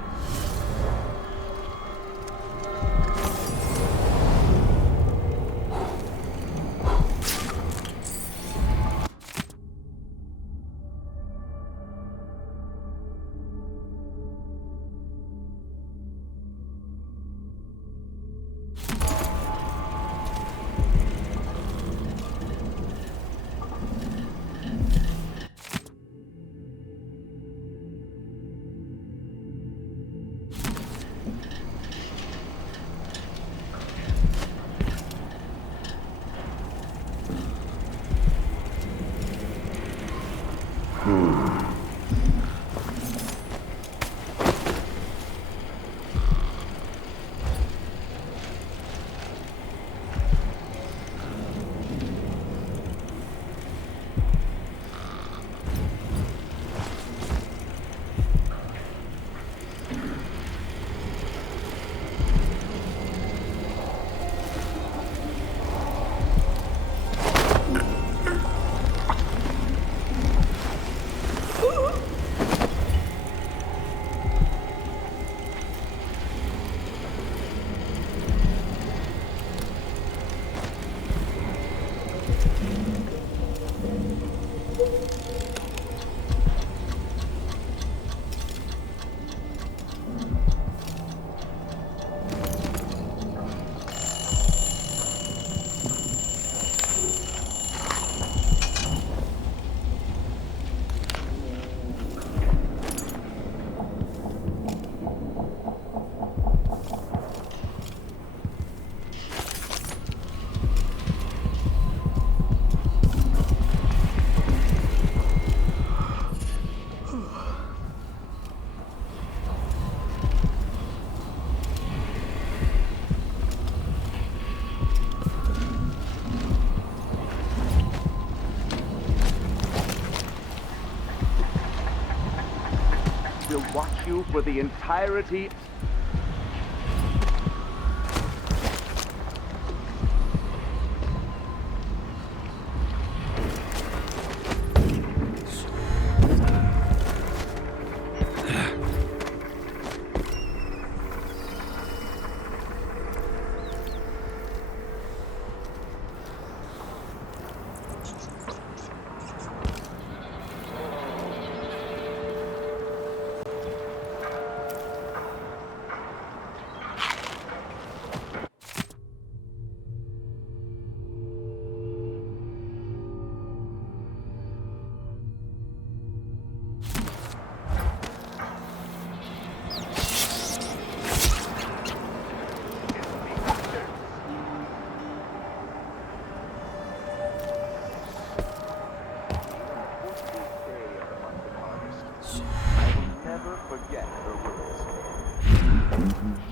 watch you for the entirety.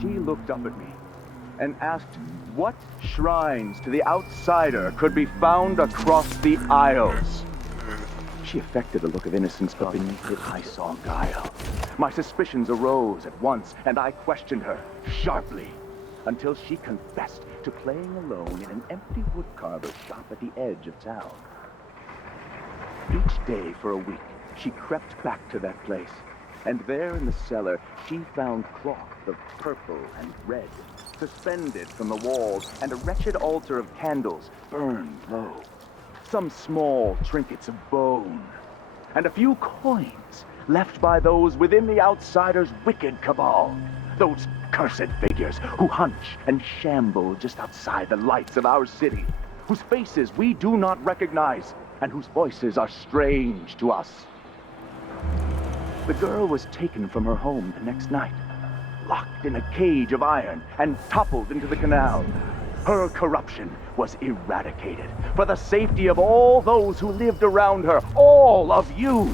She looked up at me and asked what shrines to the outsider could be found across the Isles. She affected a look of innocence, but beneath it I saw guile. My suspicions arose at once, and I questioned her sharply until she confessed to playing alone in an empty woodcarver shop at the edge of town. Each day for a week, she crept back to that place, and there in the cellar, she found cloth of purple and red, suspended from the walls, and a wretched altar of candles burned low. Some small trinkets of bone, and a few coins left by those within the outsider's wicked cabal. Those cursed figures who hunch and shamble just outside the lights of our city, whose faces we do not recognize, and whose voices are strange to us. The girl was taken from her home the next night, locked in a cage of iron, and toppled into the canal. Her corruption was eradicated for the safety of all those who lived around her, all of you.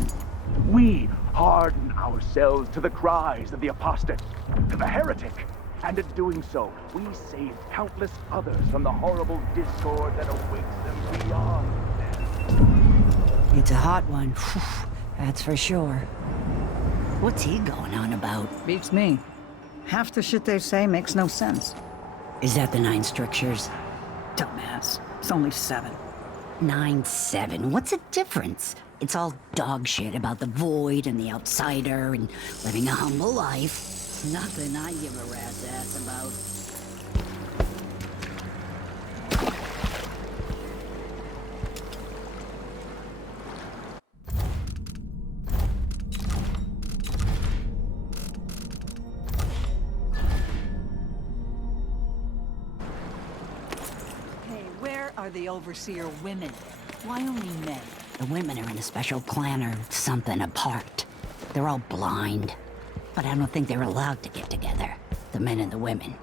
We harden ourselves to the cries of the apostate, to the heretic, and in doing so, we save countless others from the horrible discord that awaits them beyond. It's a hot one, that's for sure. What's he going on about? Beats me. Half the shit they say makes no sense. Is that the 9 strictures? Dumbass. It's only 7. 9-7. What's the difference? It's all dog shit about the void and the outsider and living a humble life. Nothing I give a rat's ass about. Are the overseer women? Why only men? The women are in a special clan or something apart. They're all blind. But I don't think they're allowed to get together. The men and the women.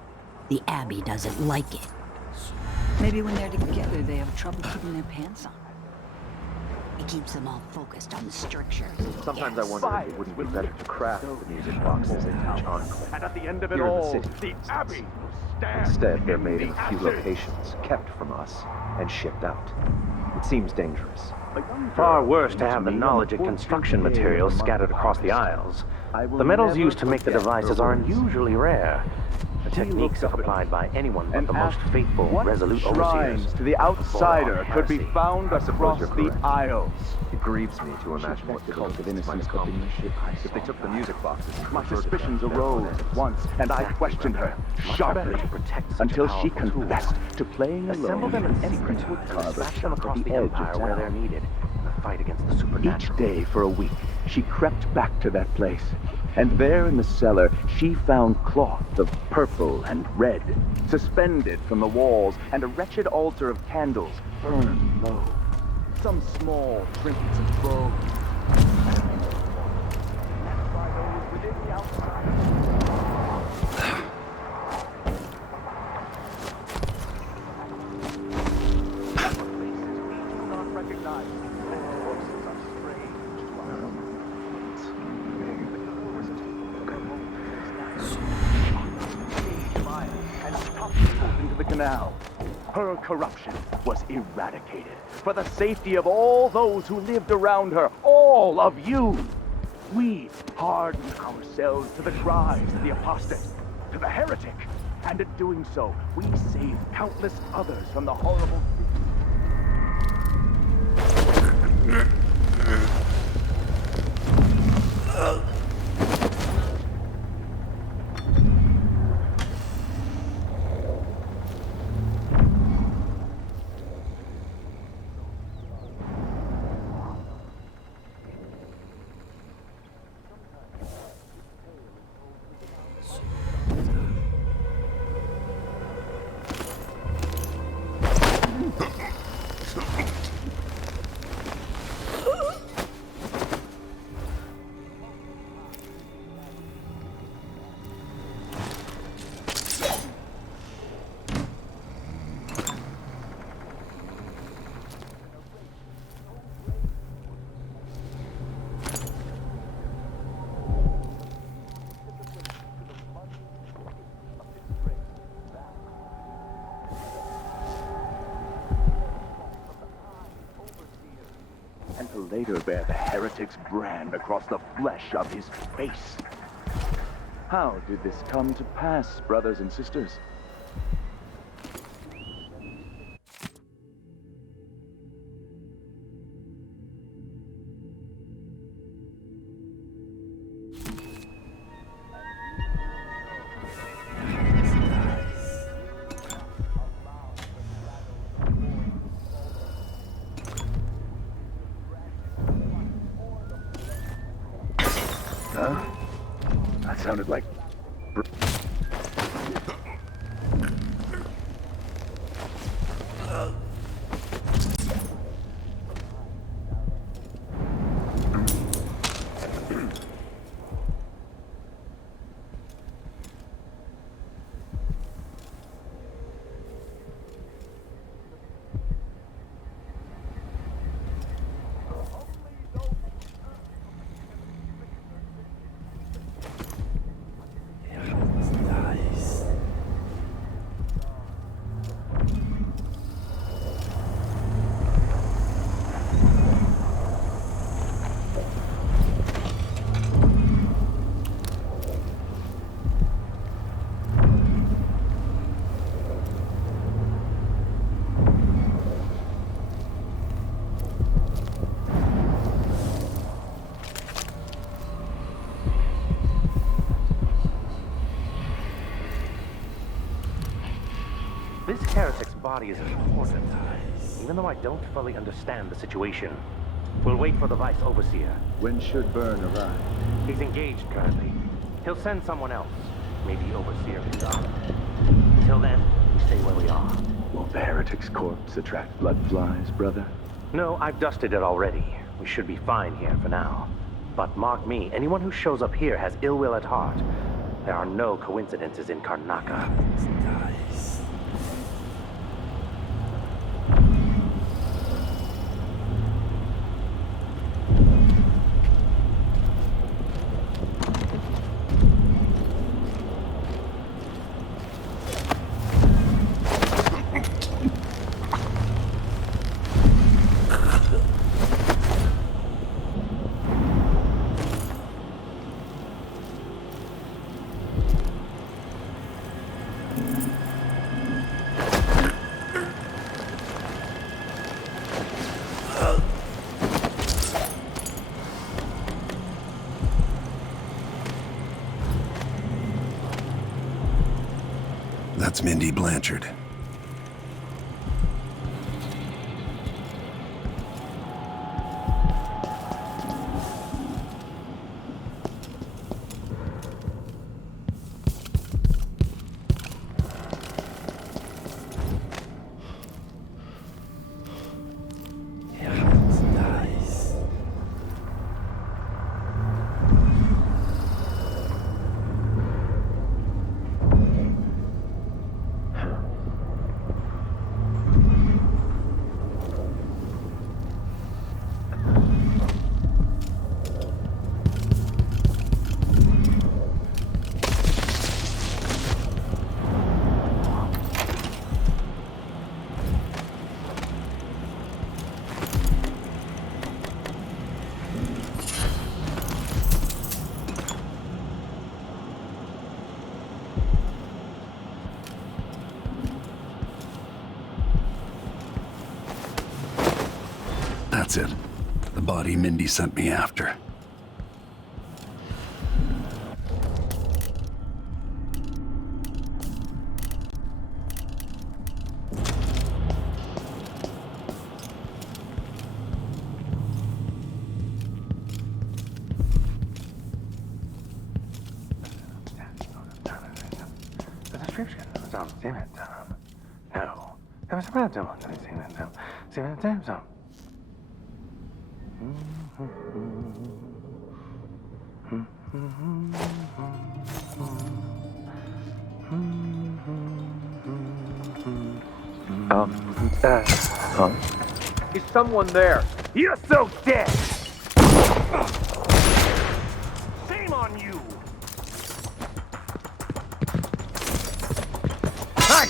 The Abbey doesn't like it. Maybe when they're together, they have trouble keeping their pants on. It keeps them all focused on the strictures. Sometimes I wonder if it wouldn't be better to craft the music boxes in each enclave. And at the end of it Here in all, the city, the Abbey. Instead, they're made in a few locations, kept from us, and shipped out. It seems dangerous. Far worse to have the knowledge of construction materials scattered across the Isles. The metals used to make the devices are unusually rare. The techniques if applied by anyone but the most faithful, resolute overseers. To the outsider could be found across the Isles. It grieves me to imagine what cult of innocence could be. If they took the music boxes, my suspicions arose at once, and I questioned her sharply until she confessed to playing alone. Assemble them in secret, dispatch them across the Empire where they're needed in the fight against the supernatural. Each day for a week, she crept back to that place. And there in the cellar, she found cloth of purple and red, suspended from the walls, and a wretched altar of candles burned low. Some small trinkets of bone, left by those within the outside. Faces we do not recognize, and voices are strange to us. And toppled into the canal. Her corruption was eradicated for the safety of all those who lived around her, all of you. We harden ourselves to the cries of the apostate, to the heretic, and in doing so, we save countless others from the horrible... and to later bear the heretic's brand across the flesh of his face. How did this come to pass, brothers and sisters? Huh? That sounded like... This heretic's body is important, even though I don't fully understand the situation. We'll wait for the Vice Overseer. When should Byrne arrive? He's engaged currently. He'll send someone else, maybe Overseer himself. Until then, we stay where we are. Won't the heretic's corpse attract blood flies, brother? No, I've dusted it already. We should be fine here for now. But mark me, anyone who shows up here has ill will at heart. There are no coincidences in Karnaca. That's Mindy Blanchard. That's it. The body Mindy sent me after. Is someone there? You're so dead! Shame on you! Hey!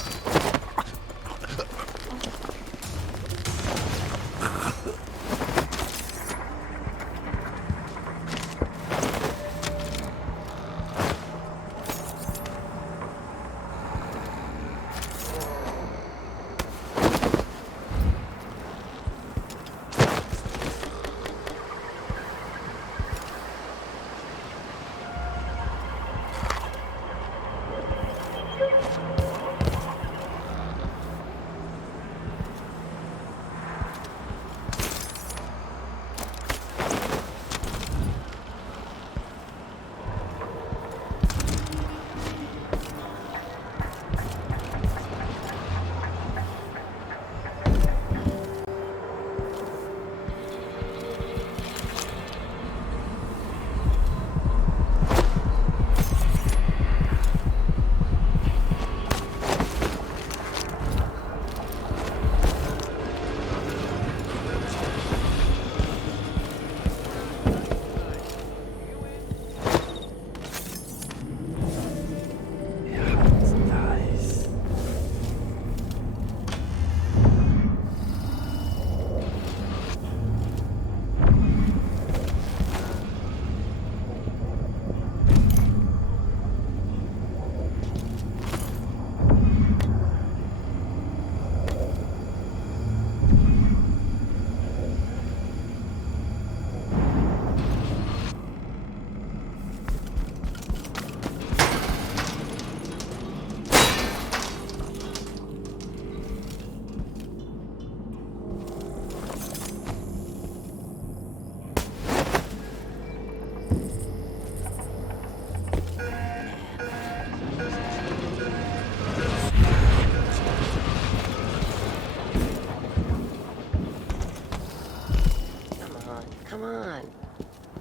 Come on.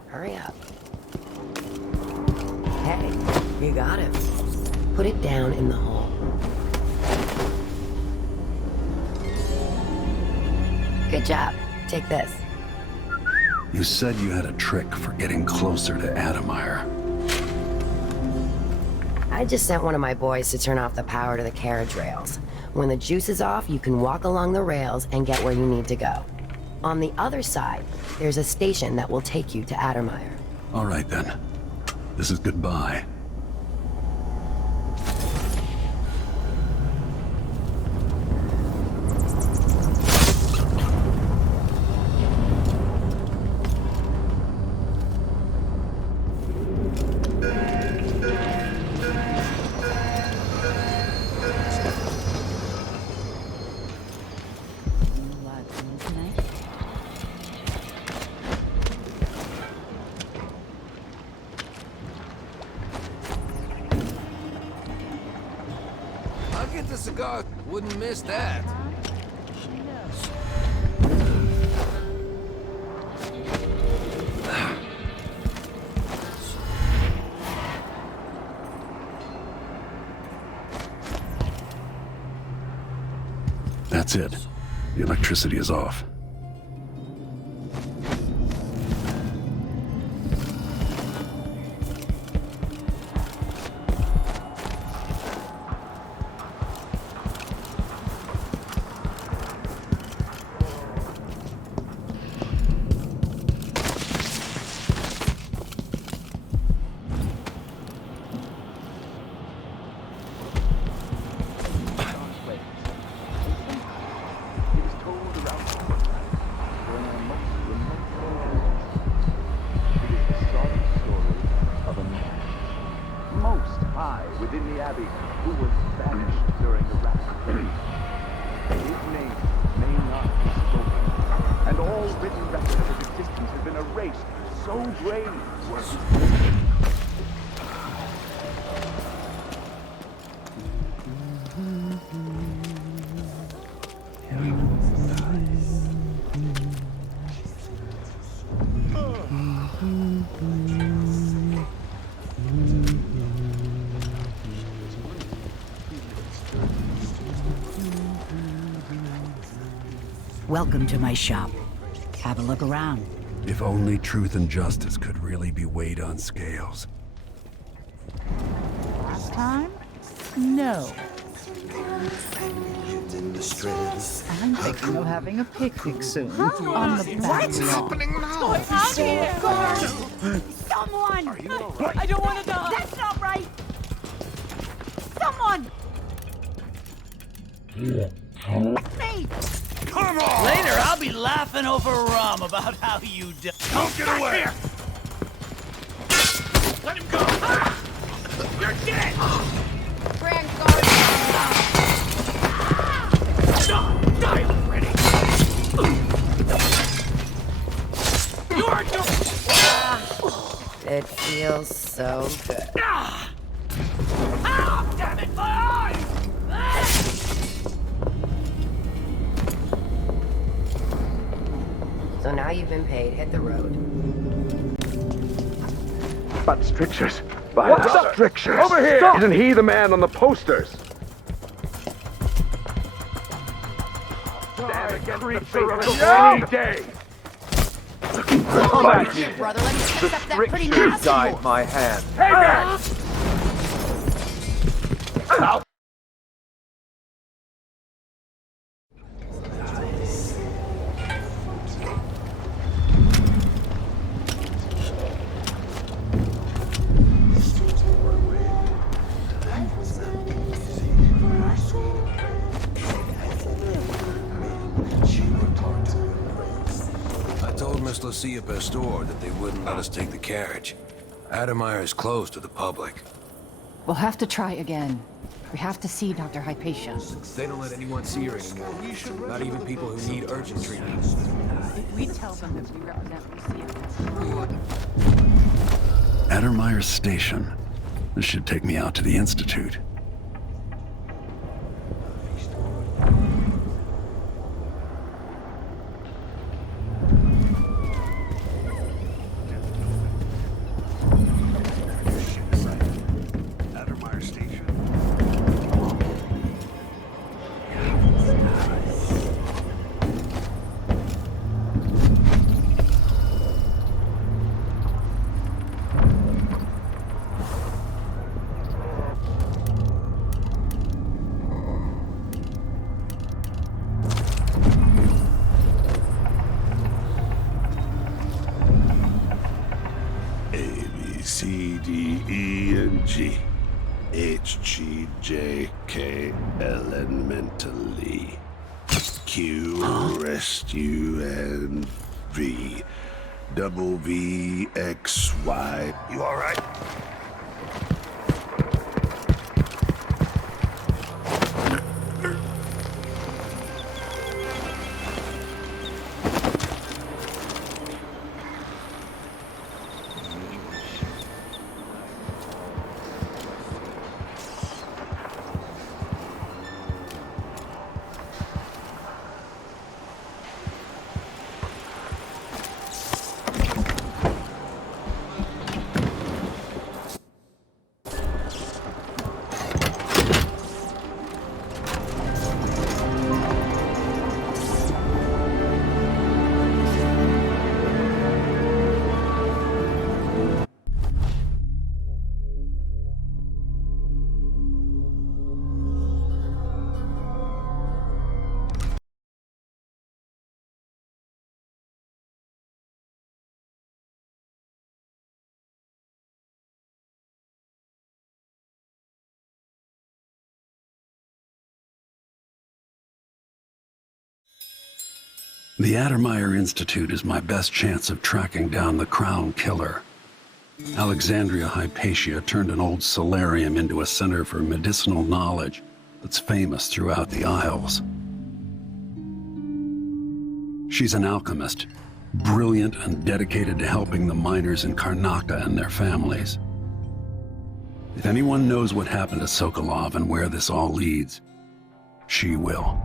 Hurry up. Hey, you got it. Put it down in the hole. Good job. Take this. You said you had a trick for getting closer to Adamire. I just sent one of my boys to turn off the power to the carriage rails. When the juice is off, you can walk along the rails and get where you need to go. On the other side, there's a station that will take you to Adamire. All right then. This is goodbye. The cigar wouldn't miss that. That's it. The electricity is off. so brave. Welcome to my shop. Have a look around. If only truth and justice could really be weighed on scales. Last time? No. I'm thinking of having a picnic soon. On the back What's happening now? What's out here? Someone! Are you all right? I don't want to die. That's not right! Someone! Me! Come on! Later, I'll be laughing over rum about how you do. Don't get away! Let him go! You're dead! Die already! You are It feels so good. Ah! Ah! Damn it, my eyes! So now you've been paid, hit the road. But strictures! By the strictures! Over here! Stop. Isn't he the man on the posters? Stand against the fate of any day! Come back here, brother. Let me fix up that pretty Strictures nasty guide horse. my hand. Hey, back! Ow. I told Miss Lucia Pastor that they wouldn't let us take the carriage. Adamire is closed to the public. We'll have to try again. We have to see Dr. Hypatia. They don't let anyone see her anymore. Not even people who need urgent treatment. We tell them that we represent Lucia. Addermire Station. This should take me out to the Institute. Addermire Station. C, D, E, and G. H, G, J, K, L, and mentally. Q, rest, U, and V. Double V, X, Y. You alright? The Addermire Institute is my best chance of tracking down the Crown Killer. Alexandria Hypatia turned an old solarium into a center for medicinal knowledge that's famous throughout the Isles. She's an alchemist, brilliant and dedicated to helping the miners in Karnaca and their families. If anyone knows what happened to Sokolov and where this all leads, she will.